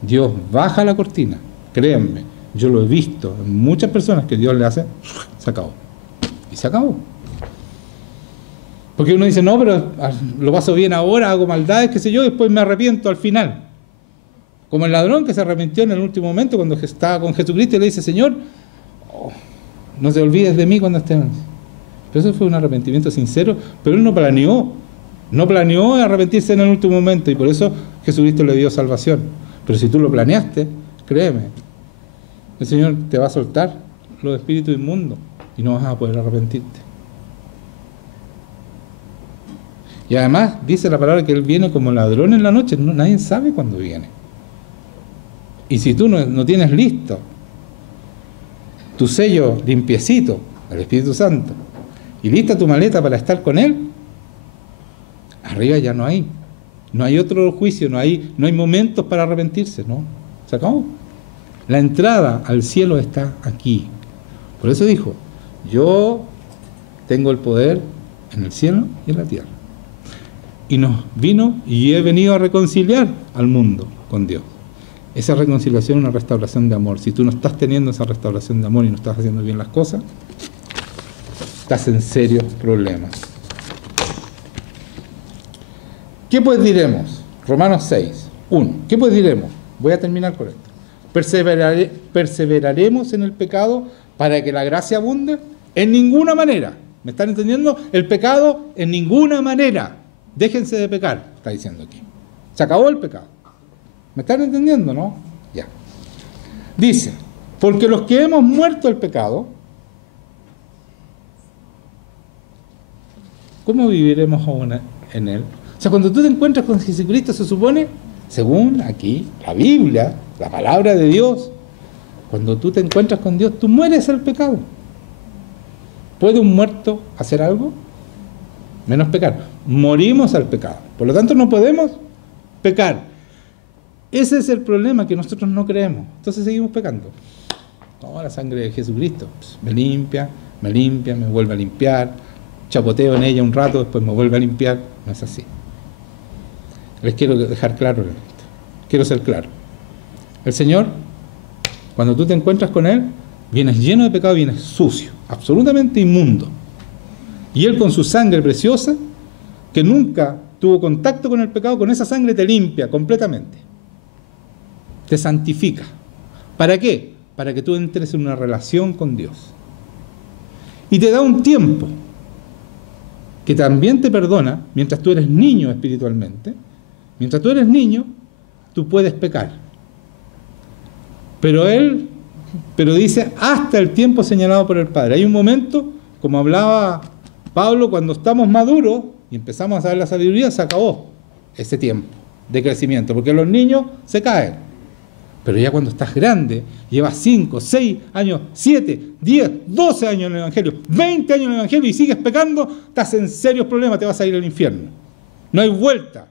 Dios baja la cortina, créanme, yo lo he visto en muchas personas que Dios le hace, se acabó. Y se acabó. Porque uno dice, no, pero lo paso bien ahora, hago maldades, qué sé yo, después me arrepiento al final. Como el ladrón que se arrepintió en el último momento cuando estaba con Jesucristo y le dice, Señor, no te olvides de mí cuando estés. Pero eso fue un arrepentimiento sincero, pero él no planeó arrepentirse en el último momento y por eso Jesucristo le dio salvación. Pero si tú lo planeaste, créeme, el Señor te va a soltar los espíritus inmundos y no vas a poder arrepentirte. Y además dice la palabra que Él viene como ladrón en la noche, nadie sabe cuándo viene. Y si tú no tienes listo tu sello limpiecito, el Espíritu Santo, y lista tu maleta para estar con Él, arriba ya no hay otro juicio, no hay momentos para arrepentirse, ¿no? Se acabó. La entrada al cielo está aquí. Por eso dijo, yo tengo el poder en el cielo y en la tierra. Y he venido a reconciliar al mundo con Dios. Esa reconciliación es una restauración de amor. Si tú no estás teniendo esa restauración de amor y no estás haciendo bien las cosas, estás en serios problemas. ¿Qué pues diremos? Romanos 6, 1. ¿Qué pues diremos? Voy a terminar con esto. ¿Perseveraremos en el pecado para que la gracia abunde? En ninguna manera. ¿Me están entendiendo? El pecado en ninguna manera. Déjense de pecar, está diciendo aquí. Se acabó el pecado. ¿Me están entendiendo, no? Ya. Dice, porque los que hemos muerto el pecado, ¿cómo viviremos aún en él? O sea, cuando tú te encuentras con Jesucristo, se supone, según aquí, la Biblia, la palabra de Dios, cuando tú te encuentras con Dios, tú mueres al pecado. ¿Puede un muerto hacer algo? Menos pecar. Morimos al pecado. Por lo tanto, no podemos pecar. Ese es el problema, que nosotros no creemos. Entonces seguimos pecando. No, la sangre de Jesucristo me limpia, me vuelve a limpiar, chapoteo en ella un rato, después me vuelve a limpiar. No es así. Les quiero dejar claro esto. Quiero ser claro. El Señor, cuando tú te encuentras con Él, vienes lleno de pecado, vienes sucio, absolutamente inmundo. Y Él con su sangre preciosa, que nunca tuvo contacto con el pecado, con esa sangre te limpia completamente. Te santifica. ¿Para qué? Para que tú entres en una relación con Dios. Y te da un tiempo que también te perdona mientras tú eres niño espiritualmente. Mientras tú eres niño, tú puedes pecar. Pero dice hasta el tiempo señalado por el Padre. Hay un momento, como hablaba Pablo, cuando estamos maduros y empezamos a saber la sabiduría, se acabó ese tiempo de crecimiento, porque los niños se caen. Pero ya cuando estás grande, llevas 5, 6 años, 7, 10, 12 años en el Evangelio, 20 años en el Evangelio y sigues pecando, estás en serios problemas, te vas a ir al infierno. No hay vuelta.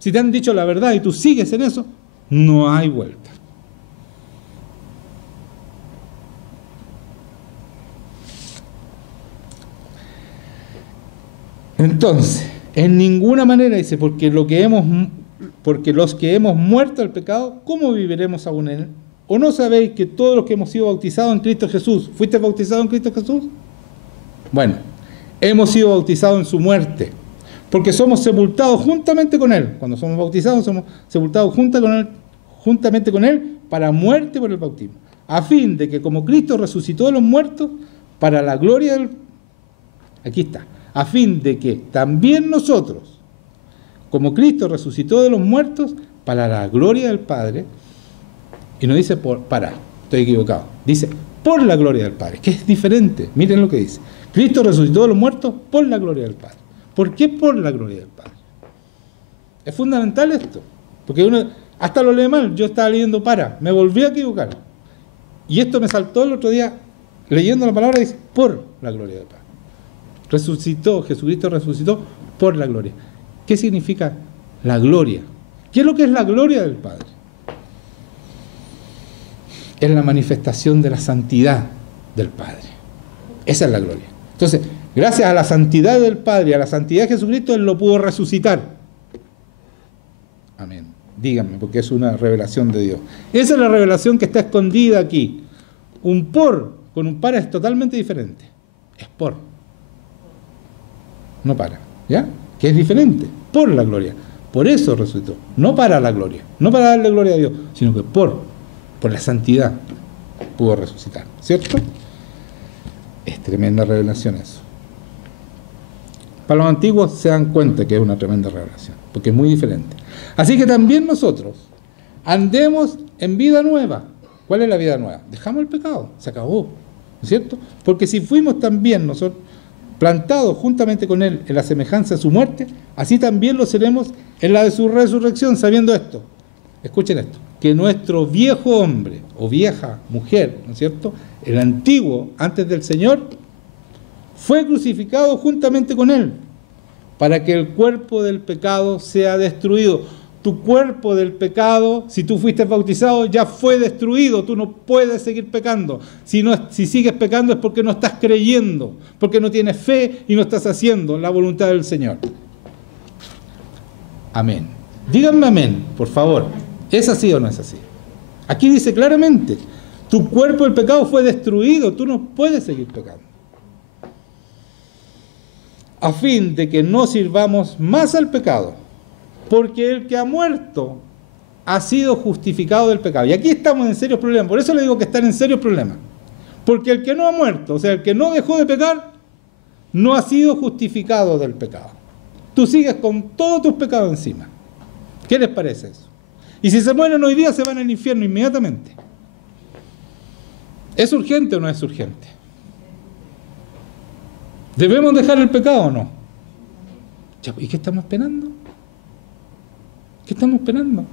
Si te han dicho la verdad y tú sigues en eso, no hay vuelta. Entonces, en ninguna manera dice, porque los que hemos muerto al pecado, ¿cómo viviremos aún en él? ¿O no sabéis que todos los que hemos sido bautizados en Cristo Jesús, ¿fuiste bautizado en Cristo Jesús? Bueno, hemos sido bautizados en su muerte, porque somos sepultados juntamente con él. Cuando somos bautizados, somos sepultados juntamente con él para muerte por el bautismo, a fin de que como Cristo resucitó de los muertos, para la gloria del... Aquí está. A fin de que también nosotros, como Cristo resucitó de los muertos, para la gloria del Padre, y no dice estoy equivocado, dice por la gloria del Padre, que es diferente. Miren lo que dice. Cristo resucitó de los muertos por la gloria del Padre. ¿Por qué por la gloria del Padre? Es fundamental esto, porque uno hasta lo lee mal. Yo estaba leyendo me volví a equivocar. Y esto me saltó el otro día, leyendo la palabra, dice por la gloria del Padre. Jesucristo resucitó por la gloria. ¿Qué significa la gloria? ¿Qué es lo que es la gloria del Padre? Es la manifestación de la santidad del Padre. Esa es la gloria. Entonces, gracias a la santidad del Padre, a la santidad de Jesucristo, Él lo pudo resucitar. Amén. Díganme, porque es una revelación de Dios. Esa es la revelación que está escondida aquí. Un por con un para es totalmente diferente. Es por. No para, ¿ya? Que es diferente, por la gloria. Por eso resucitó, no para la gloria, no para darle gloria a Dios, sino que por la santidad pudo resucitar, ¿cierto? Es tremenda revelación eso. Para los antiguos se dan cuenta que es una tremenda revelación, porque es muy diferente. Así que también nosotros andemos en vida nueva. ¿Cuál es la vida nueva? Dejamos el pecado, se acabó, ¿no es cierto? Porque si fuimos también nosotros plantados juntamente con Él en la semejanza de su muerte, así también lo seremos en la de su resurrección, sabiendo esto. Escuchen esto, que nuestro viejo hombre o vieja mujer, ¿no es cierto?, el antiguo antes del Señor, fue crucificado juntamente con Él, para que el cuerpo del pecado sea destruido. Tu cuerpo del pecado, si tú fuiste bautizado, ya fue destruido. Tú no puedes seguir pecando. Si sigues pecando es porque no estás creyendo, porque no tienes fe y no estás haciendo la voluntad del Señor. Amén. Díganme amén, por favor. ¿Es así o no es así? Aquí dice claramente, tu cuerpo del pecado fue destruido. Tú no puedes seguir pecando. A fin de que no sirvamos más al pecado. Porque el que ha muerto ha sido justificado del pecado. Y aquí estamos en serios problemas. Por eso le digo que están en serios problemas. Porque el que no ha muerto, o sea, el que no dejó de pecar, no ha sido justificado del pecado. Tú sigues con todos tus pecados encima. ¿Qué les parece eso? Y si se mueren hoy día, se van al infierno inmediatamente. ¿Es urgente o no es urgente? ¿Debemos dejar el pecado o no? ¿Y qué estamos esperando? ¿Qué estamos esperando?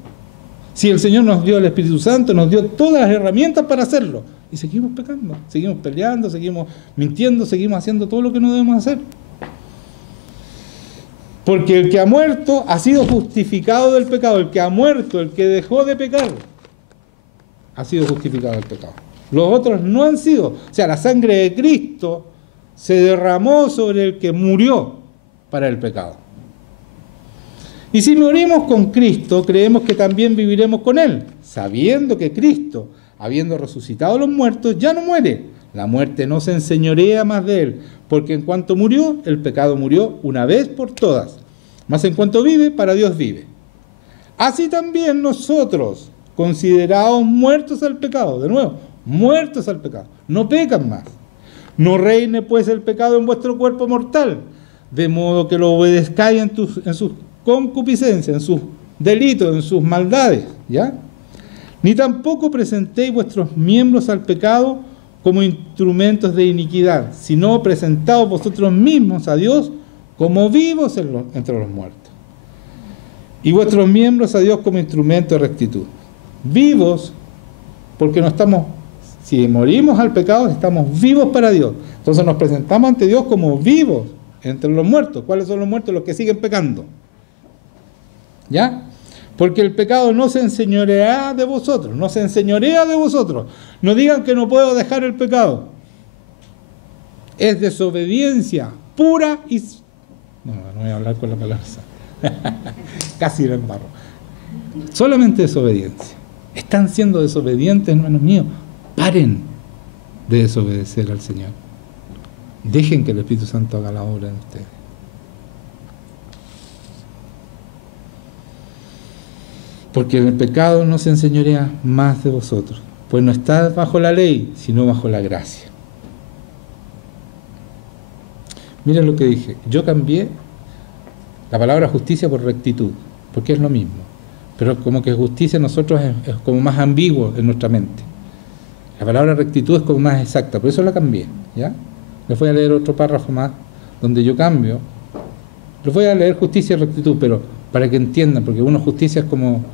Si el Señor nos dio el Espíritu Santo, nos dio todas las herramientas para hacerlo, y seguimos pecando, seguimos peleando, seguimos mintiendo, seguimos haciendo todo lo que no debemos hacer. Porque el que ha muerto ha sido justificado del pecado. El que ha muerto, el que dejó de pecar, ha sido justificado del pecado. Los otros no han sido. O sea, la sangre de Cristo se derramó sobre el que murió para el pecado. Y si morimos con Cristo, creemos que también viviremos con Él, sabiendo que Cristo, habiendo resucitado a los muertos, ya no muere. La muerte no se enseñorea más de Él, porque en cuanto murió, el pecado murió una vez por todas. Mas en cuanto vive, para Dios vive. Así también nosotros, considerados muertos al pecado, de nuevo, muertos al pecado, no pecan más. No reine pues el pecado en vuestro cuerpo mortal, de modo que lo obedezcáis en sus concupiscencias, en sus delitos, en sus maldades, ¿ya? Ni tampoco presentéis vuestros miembros al pecado como instrumentos de iniquidad, sino presentaos vosotros mismos a Dios como vivos entre los muertos, y vuestros miembros a Dios como instrumentos de rectitud. vivos, porque no estamos, si morimos al pecado, estamos vivos para Dios. Entonces nos presentamos ante Dios como vivos entre los muertos. ¿Cuáles son los muertos? Los que siguen pecando. ¿Ya? Porque el pecado no se enseñorea de vosotros, no se enseñorea de vosotros. No digan que no puedo dejar el pecado. Es desobediencia pura y... No voy a hablar con la palabra. Casi lo embarro. Solamente desobediencia. Están siendo desobedientes, hermanos míos. Paren de desobedecer al Señor. Dejen que el Espíritu Santo haga la obra en ustedes. Porque el pecado no se enseñorea más de vosotros, pues no está bajo la ley, sino bajo la gracia. Miren lo que dije, yo cambié la palabra justicia por rectitud, porque es lo mismo, pero como que justicia en nosotros es como más ambiguo en nuestra mente. La palabra rectitud es como más exacta, por eso la cambié, ¿ya? Les voy a leer otro párrafo más, donde yo cambio. Les voy a leer justicia y rectitud, pero para que entiendan, porque uno justicia es como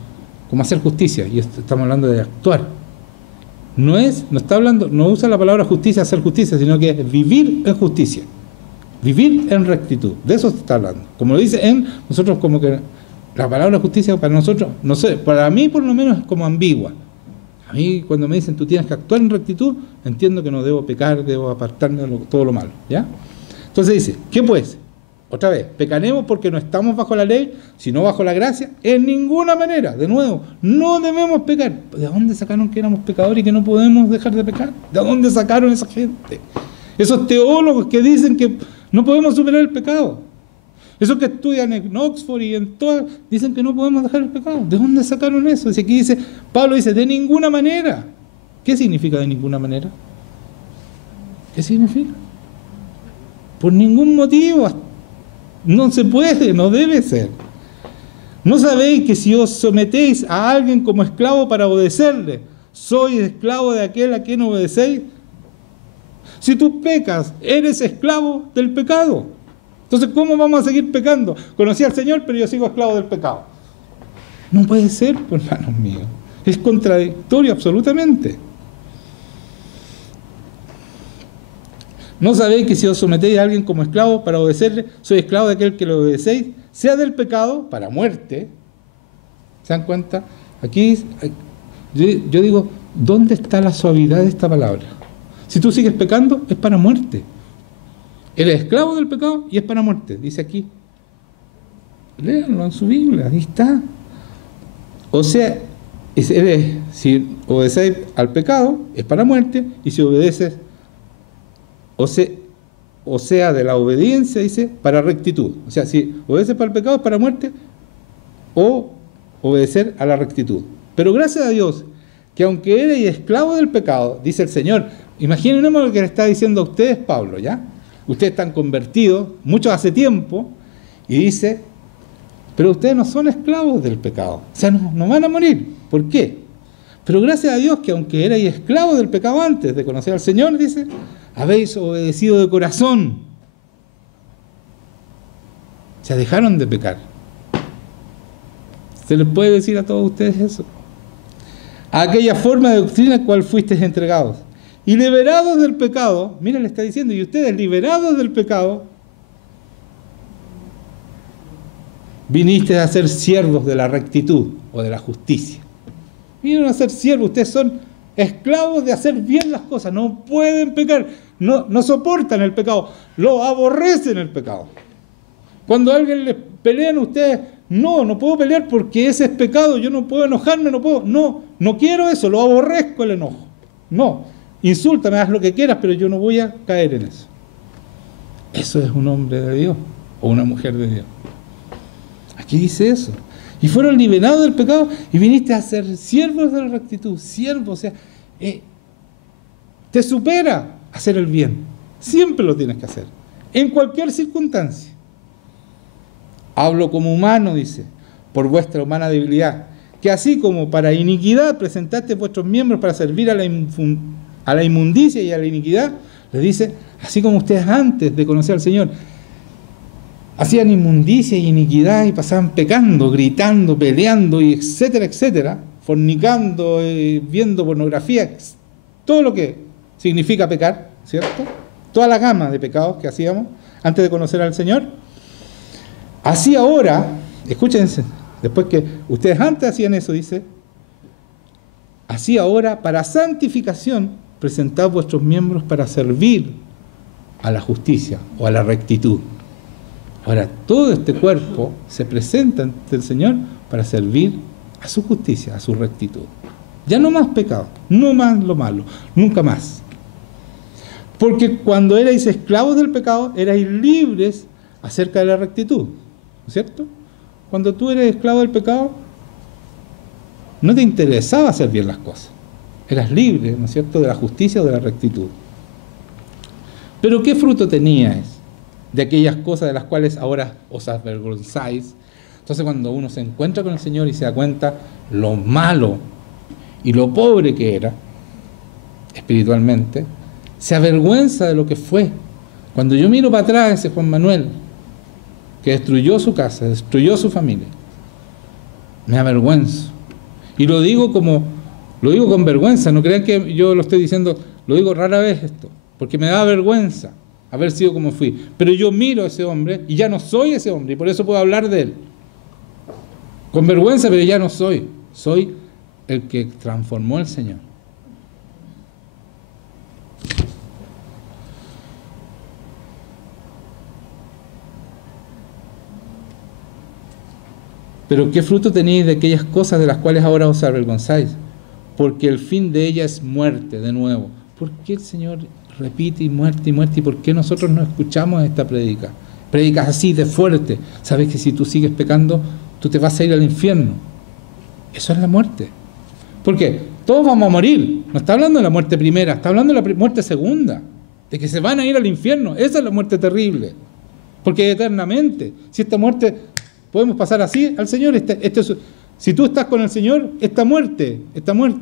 hacer justicia, y estamos hablando de actuar. No está hablando, no usa la palabra justicia, hacer justicia, sino que es vivir en justicia, vivir en rectitud. De eso se está hablando. Como lo dice nosotros, como que la palabra justicia para nosotros, no sé, para mí por lo menos es como ambigua. A mí cuando me dicen tú tienes que actuar en rectitud, entiendo que no debo pecar, debo apartarme de todo lo malo, ¿ya? Entonces dice, ¿qué pues? Otra vez, ¿pecaremos porque no estamos bajo la ley, sino bajo la gracia? En ninguna manera. De nuevo, no debemos pecar. ¿De dónde sacaron que éramos pecadores y que no podemos dejar de pecar? ¿De dónde sacaron esa gente? Esos teólogos que dicen que no podemos superar el pecado. Esos que estudian en Oxford y en todas, dicen que no podemos dejar el pecado. ¿De dónde sacaron eso? Si aquí dice, Pablo dice, de ninguna manera. ¿Qué significa de ninguna manera? ¿Qué significa? Por ningún motivo. No se puede, no debe ser. ¿No sabéis que si os sometéis a alguien como esclavo para obedecerle, sois esclavo de aquel a quien obedecéis? Si tú pecas, eres esclavo del pecado. Entonces, ¿cómo vamos a seguir pecando? Conocí al Señor, pero yo sigo esclavo del pecado. No puede ser, hermanos míos. Es contradictorio absolutamente. ¿No sabéis que si os sometéis a alguien como esclavo para obedecerle, sois esclavo de aquel que lo obedecéis, sea del pecado para muerte? ¿Se dan cuenta? Aquí yo digo, ¿dónde está la suavidad de esta palabra? Si tú sigues pecando, es para muerte. Eres esclavo del pecado y es para muerte, dice aquí. Léanlo en su Biblia, ahí está. O sea, si obedecéis al pecado, es para muerte, y si obedeces, o sea, de la obediencia, dice, para rectitud. O sea, si obedeces para el pecado, es para muerte, o obedecer a la rectitud. Pero gracias a Dios, que aunque eres esclavo del pecado, dice el Señor, imagínense lo que le está diciendo a ustedes Pablo, ¿ya? Ustedes están convertidos, muchos hace tiempo, y dice, pero ustedes no son esclavos del pecado, o sea, no van a morir. ¿Por qué? Pero gracias a Dios que aunque erais esclavos del pecado antes de conocer al Señor, dice, habéis obedecido de corazón. O sea, dejaron de pecar. ¿Se les puede decir a todos ustedes eso? A aquella forma de doctrina a cual fuisteis entregados. Y liberados del pecado, mira, le está diciendo, y ustedes liberados del pecado, viniste a ser siervos de la rectitud o de la justicia. Vinieron a ser siervos, ustedes son esclavos de hacer bien las cosas, no pueden pecar, no soportan el pecado, lo aborrecen el pecado. Cuando a alguien les pelean ustedes, no puedo pelear porque ese es pecado, yo no puedo enojarme, no quiero eso, lo aborrezco el enojo. No, insúltame, haz lo que quieras, pero yo no voy a caer en eso. Eso es un hombre de Dios o una mujer de Dios. Aquí dice eso. Y fueron liberados del pecado y viniste a ser siervos de la rectitud. Siervo, o sea, te supera hacer el bien. Siempre lo tienes que hacer, en cualquier circunstancia. Hablo como humano, dice, por vuestra humana debilidad, que así como para iniquidad presentaste vuestros miembros para servir a la inmundicia y a la iniquidad, le dice, así como ustedes antes de conocer al Señor hacían inmundicia y iniquidad y pasaban pecando, gritando, peleando, y etcétera, etcétera, fornicando, viendo pornografía, todo lo que significa pecar, ¿cierto? Toda la gama de pecados que hacíamos antes de conocer al Señor. Así ahora, escúchense, después que ustedes antes hacían eso, dice, así ahora, para santificación, presentad vuestros miembros para servir a la justicia o a la rectitud. Ahora, todo este cuerpo se presenta ante el Señor para servir a su justicia, a su rectitud. Ya no más pecado, no más lo malo, nunca más. Porque cuando erais esclavos del pecado, erais libres acerca de la rectitud, ¿no es cierto? Cuando tú eres esclavo del pecado, no te interesaba hacer bien las cosas. Eras libre, ¿no es cierto?, de la justicia o de la rectitud. Pero ¿qué fruto teníais de aquellas cosas de las cuales ahora os avergonzáis? Entonces, cuando uno se encuentra con el Señor y se da cuenta lo malo y lo pobre que era espiritualmente, se avergüenza de lo que fue. Cuando yo miro para atrás ese Juan Manuel que destruyó su casa, destruyó su familia, me avergüenzo. Y lo digo con vergüenza, no crean que yo lo estoy diciendo, lo digo rara vez esto, porque me da vergüenza haber sido como fui. Pero yo miro a ese hombre y ya no soy ese hombre, y por eso puedo hablar de él. Con vergüenza, pero ya no soy. Soy el que transformó el Señor. Pero ¿qué fruto tenéis de aquellas cosas de las cuales ahora os avergonzáis? Porque el fin de ellas es muerte, de nuevo. ¿Por qué el Señor repite y muerte y muerte? ¿Y por qué nosotros no escuchamos esta prédica? Prédicas así de fuerte. Sabes que si tú sigues pecando, tú te vas a ir al infierno. Eso es la muerte. ¿Por qué? Todos vamos a morir. No está hablando de la muerte primera, está hablando de la muerte segunda. De que se van a ir al infierno. Esa es la muerte terrible. Porque eternamente, si esta muerte... Podemos pasar así al Señor. Si tú estás con el Señor, esta muerte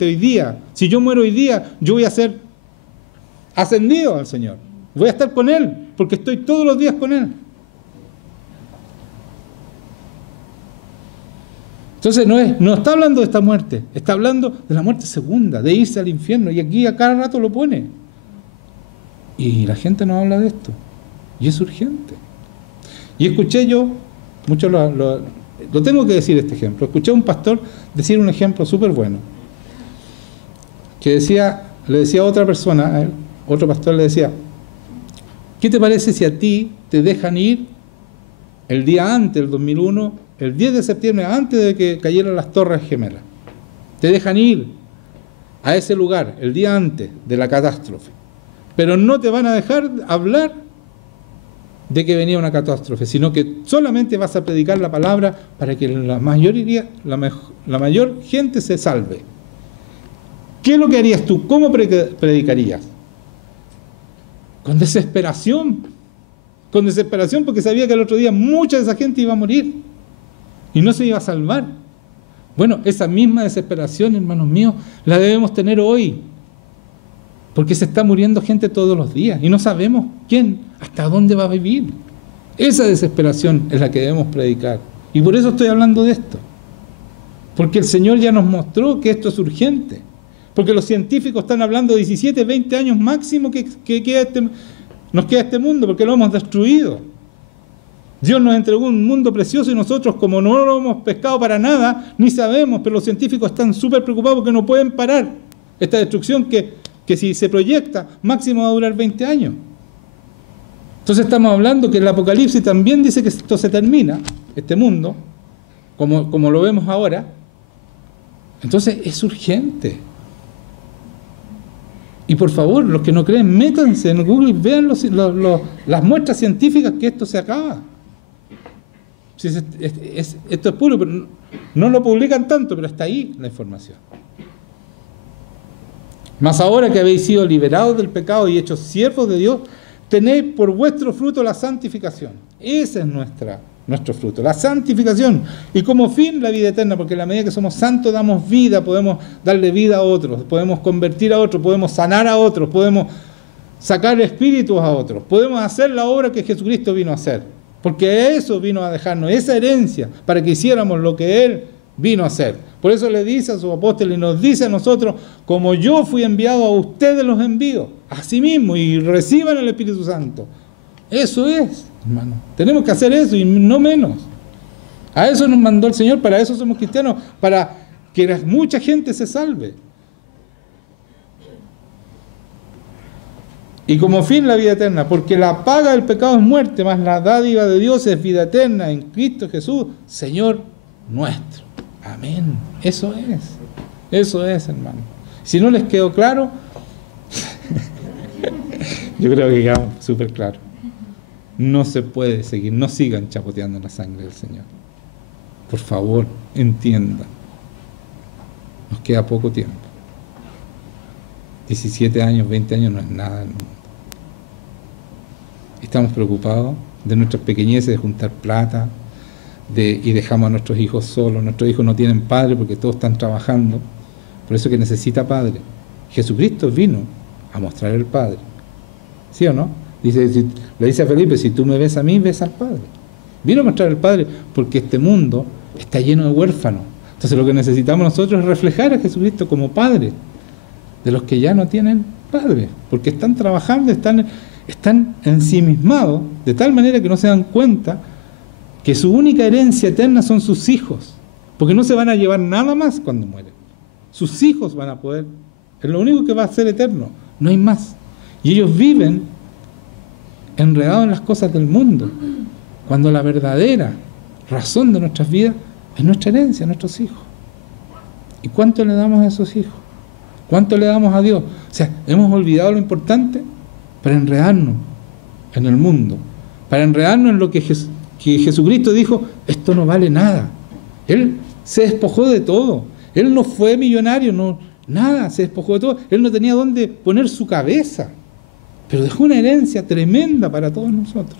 hoy día, si yo muero hoy día, yo voy a ser ascendido al Señor. Voy a estar con Él, porque estoy todos los días con Él. Entonces no está hablando de esta muerte, está hablando de la muerte segunda, de irse al infierno, y aquí a cada rato lo pone. Y la gente no habla de esto, y es urgente. Y escuché yo, muchos lo tengo que decir este ejemplo. Escuché a un pastor decir un ejemplo súper bueno. Que le decía a otra persona, a él, otro pastor le decía, ¿qué te parece si a ti te dejan ir el día antes, el 2001, el 10 de septiembre, antes de que cayeran las Torres Gemelas? Te dejan ir a ese lugar el día antes de la catástrofe, pero no te van a dejar hablar de que venía una catástrofe, sino que solamente vas a predicar la palabra para que la mayor gente se salve. ¿Qué es lo que harías tú? ¿Cómo predicarías? Con desesperación, porque sabía que el otro día mucha de esa gente iba a morir y no se iba a salvar. Bueno, esa misma desesperación, hermanos míos, la debemos tener hoy, porque se está muriendo gente todos los días y no sabemos quién, hasta dónde va a vivir. Esa desesperación es la que debemos predicar. Y por eso estoy hablando de esto. Porque el Señor ya nos mostró que esto es urgente. Porque los científicos están hablando de 17, 20 años máximo que nos queda este mundo, porque lo hemos destruido. Dios nos entregó un mundo precioso y nosotros, como no lo hemos pescado para nada, ni sabemos, pero los científicos están súper preocupados porque no pueden parar esta destrucción que si se proyecta, máximo va a durar 20 años. Entonces estamos hablando que el Apocalipsis también dice que esto se termina, este mundo, como lo vemos ahora. Entonces es urgente. Y por favor, los que no creen, métanse en Google y vean las muestras científicas que esto se acaba. Esto es puro, pero no lo publican tanto, pero está ahí la información. Mas ahora que habéis sido liberados del pecado y hechos siervos de Dios, tenéis por vuestro fruto la santificación. Ese es nuestro fruto, la santificación. Y como fin, la vida eterna, porque en la medida que somos santos damos vida, podemos darle vida a otros, podemos convertir a otros, podemos sanar a otros, podemos sacar espíritus a otros, podemos hacer la obra que Jesucristo vino a hacer. Porque eso vino a dejarnos, esa herencia, para que hiciéramos lo que Él vino a hacer. Por eso le dice a sus apóstoles y nos dice a nosotros, como yo fui enviado a ustedes los envío, a sí mismo, y reciban el Espíritu Santo. Eso es, hermano. Tenemos que hacer eso y no menos. A eso nos mandó el Señor, para eso somos cristianos, para que mucha gente se salve. Y como fin la vida eterna, porque la paga del pecado es muerte, mas la dádiva de Dios es vida eterna en Cristo Jesús, Señor nuestro. Amén. Eso es, hermano. Si no les quedó claro, yo creo que quedamos súper claro. No se puede seguir, no sigan chapoteando la sangre del Señor. Por favor, entiendan. Nos queda poco tiempo. 17 años, 20 años no es nada en el mundo. Estamos preocupados de nuestras pequeñeces, de juntar plata, y dejamos a nuestros hijos solos. Nuestros hijos no tienen padre porque todos están trabajando. Por eso que necesita padre. Jesucristo vino a mostrar el Padre. ¿Sí o no? Le dice a Felipe, si tú me ves a mí, ves al Padre. Vino a mostrar el Padre porque este mundo está lleno de huérfanos. Entonces lo que necesitamos nosotros es reflejar a Jesucristo como Padre de los que ya no tienen Padre, porque están trabajando, están ensimismados de tal manera que no se dan cuenta que su única herencia eterna son sus hijos, porque no se van a llevar nada más cuando mueren. Sus hijos van a poder, es lo único que va a ser eterno, no hay más. Y ellos viven enredados en las cosas del mundo, cuando la verdadera razón de nuestras vidas es nuestra herencia, nuestros hijos. ¿Y cuánto le damos a esos hijos? ¿Cuánto le damos a Dios? O sea, hemos olvidado lo importante para enredarnos en el mundo, para enredarnos en lo que Jesucristo dijo, esto no vale nada. Él se despojó de todo. Él no fue millonario, nada, se despojó de todo. Él no tenía dónde poner su cabeza, pero dejó una herencia tremenda para todos nosotros.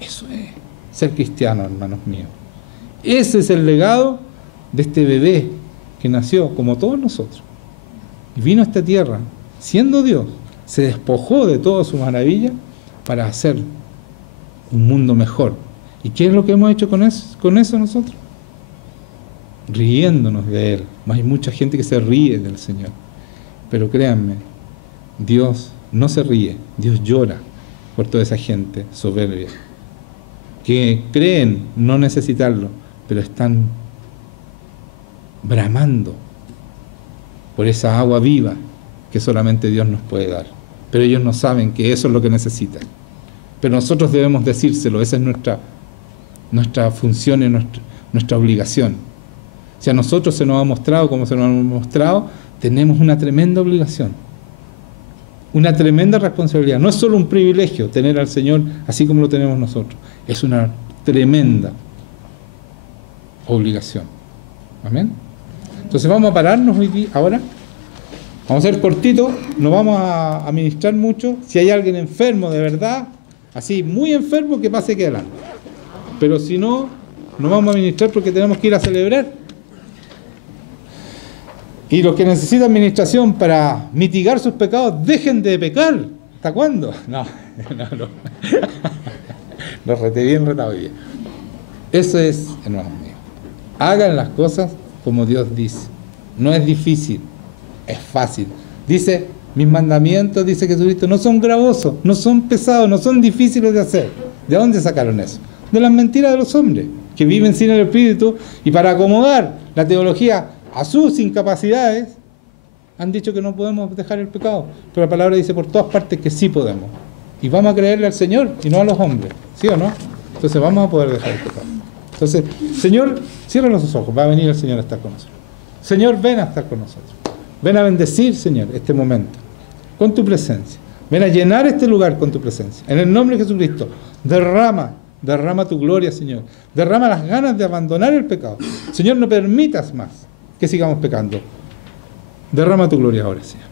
Eso es ser cristiano, hermanos míos. Ese es el legado de este bebé que nació como todos nosotros y vino a esta tierra siendo Dios, se despojó de toda su maravilla para hacer un mundo mejor. ¿Y qué es lo que hemos hecho con eso nosotros? Riéndonos de Él. Hay mucha gente que se ríe del Señor, pero créanme, Dios no se ríe, Dios llora por toda esa gente soberbia que creen no necesitarlo, pero están bramando por esa agua viva que solamente Dios nos puede dar. Pero ellos no saben que eso es lo que necesitan. Pero nosotros debemos decírselo, esa es nuestra función y nuestra obligación. Si a nosotros se nos ha mostrado como se nos ha mostrado, tenemos una tremenda obligación, una tremenda responsabilidad. No es solo un privilegio tener al Señor así como lo tenemos nosotros, es una tremenda obligación. Amén. Entonces vamos a pararnos hoy ahora, vamos a ser cortitos, no vamos a ministrar mucho. Si hay alguien enfermo de verdad, así muy enfermo, que pase aquí adelante, pero si no, no vamos a ministrar porque tenemos que ir a celebrar. Y los que necesitan administración para mitigar sus pecados, dejen de pecar. ¿Hasta cuándo? No. Lo reté bien retado hoy día. Eso es, hermanos míos. Hagan las cosas como Dios dice. No es difícil, es fácil. Dice, mis mandamientos, dice Jesucristo, no son gravosos, no son pesados, no son difíciles de hacer. ¿De dónde sacaron eso? De las mentiras de los hombres, que viven sin el Espíritu, y para acomodar la teología a sus incapacidades, han dicho que no podemos dejar el pecado. Pero la palabra dice por todas partes que sí podemos. Y vamos a creerle al Señor y no a los hombres. ¿Sí o no? Entonces vamos a poder dejar el pecado. Entonces, Señor, cierra sus ojos. Va a venir el Señor a estar con nosotros. Señor, ven a estar con nosotros. Ven a bendecir, Señor, este momento con tu presencia. Ven a llenar este lugar con tu presencia. En el nombre de Jesucristo, derrama tu gloria, Señor. Derrama las ganas de abandonar el pecado. Señor, no permitas más que sigamos pecando. Derrama tu gloria ahora, Señor.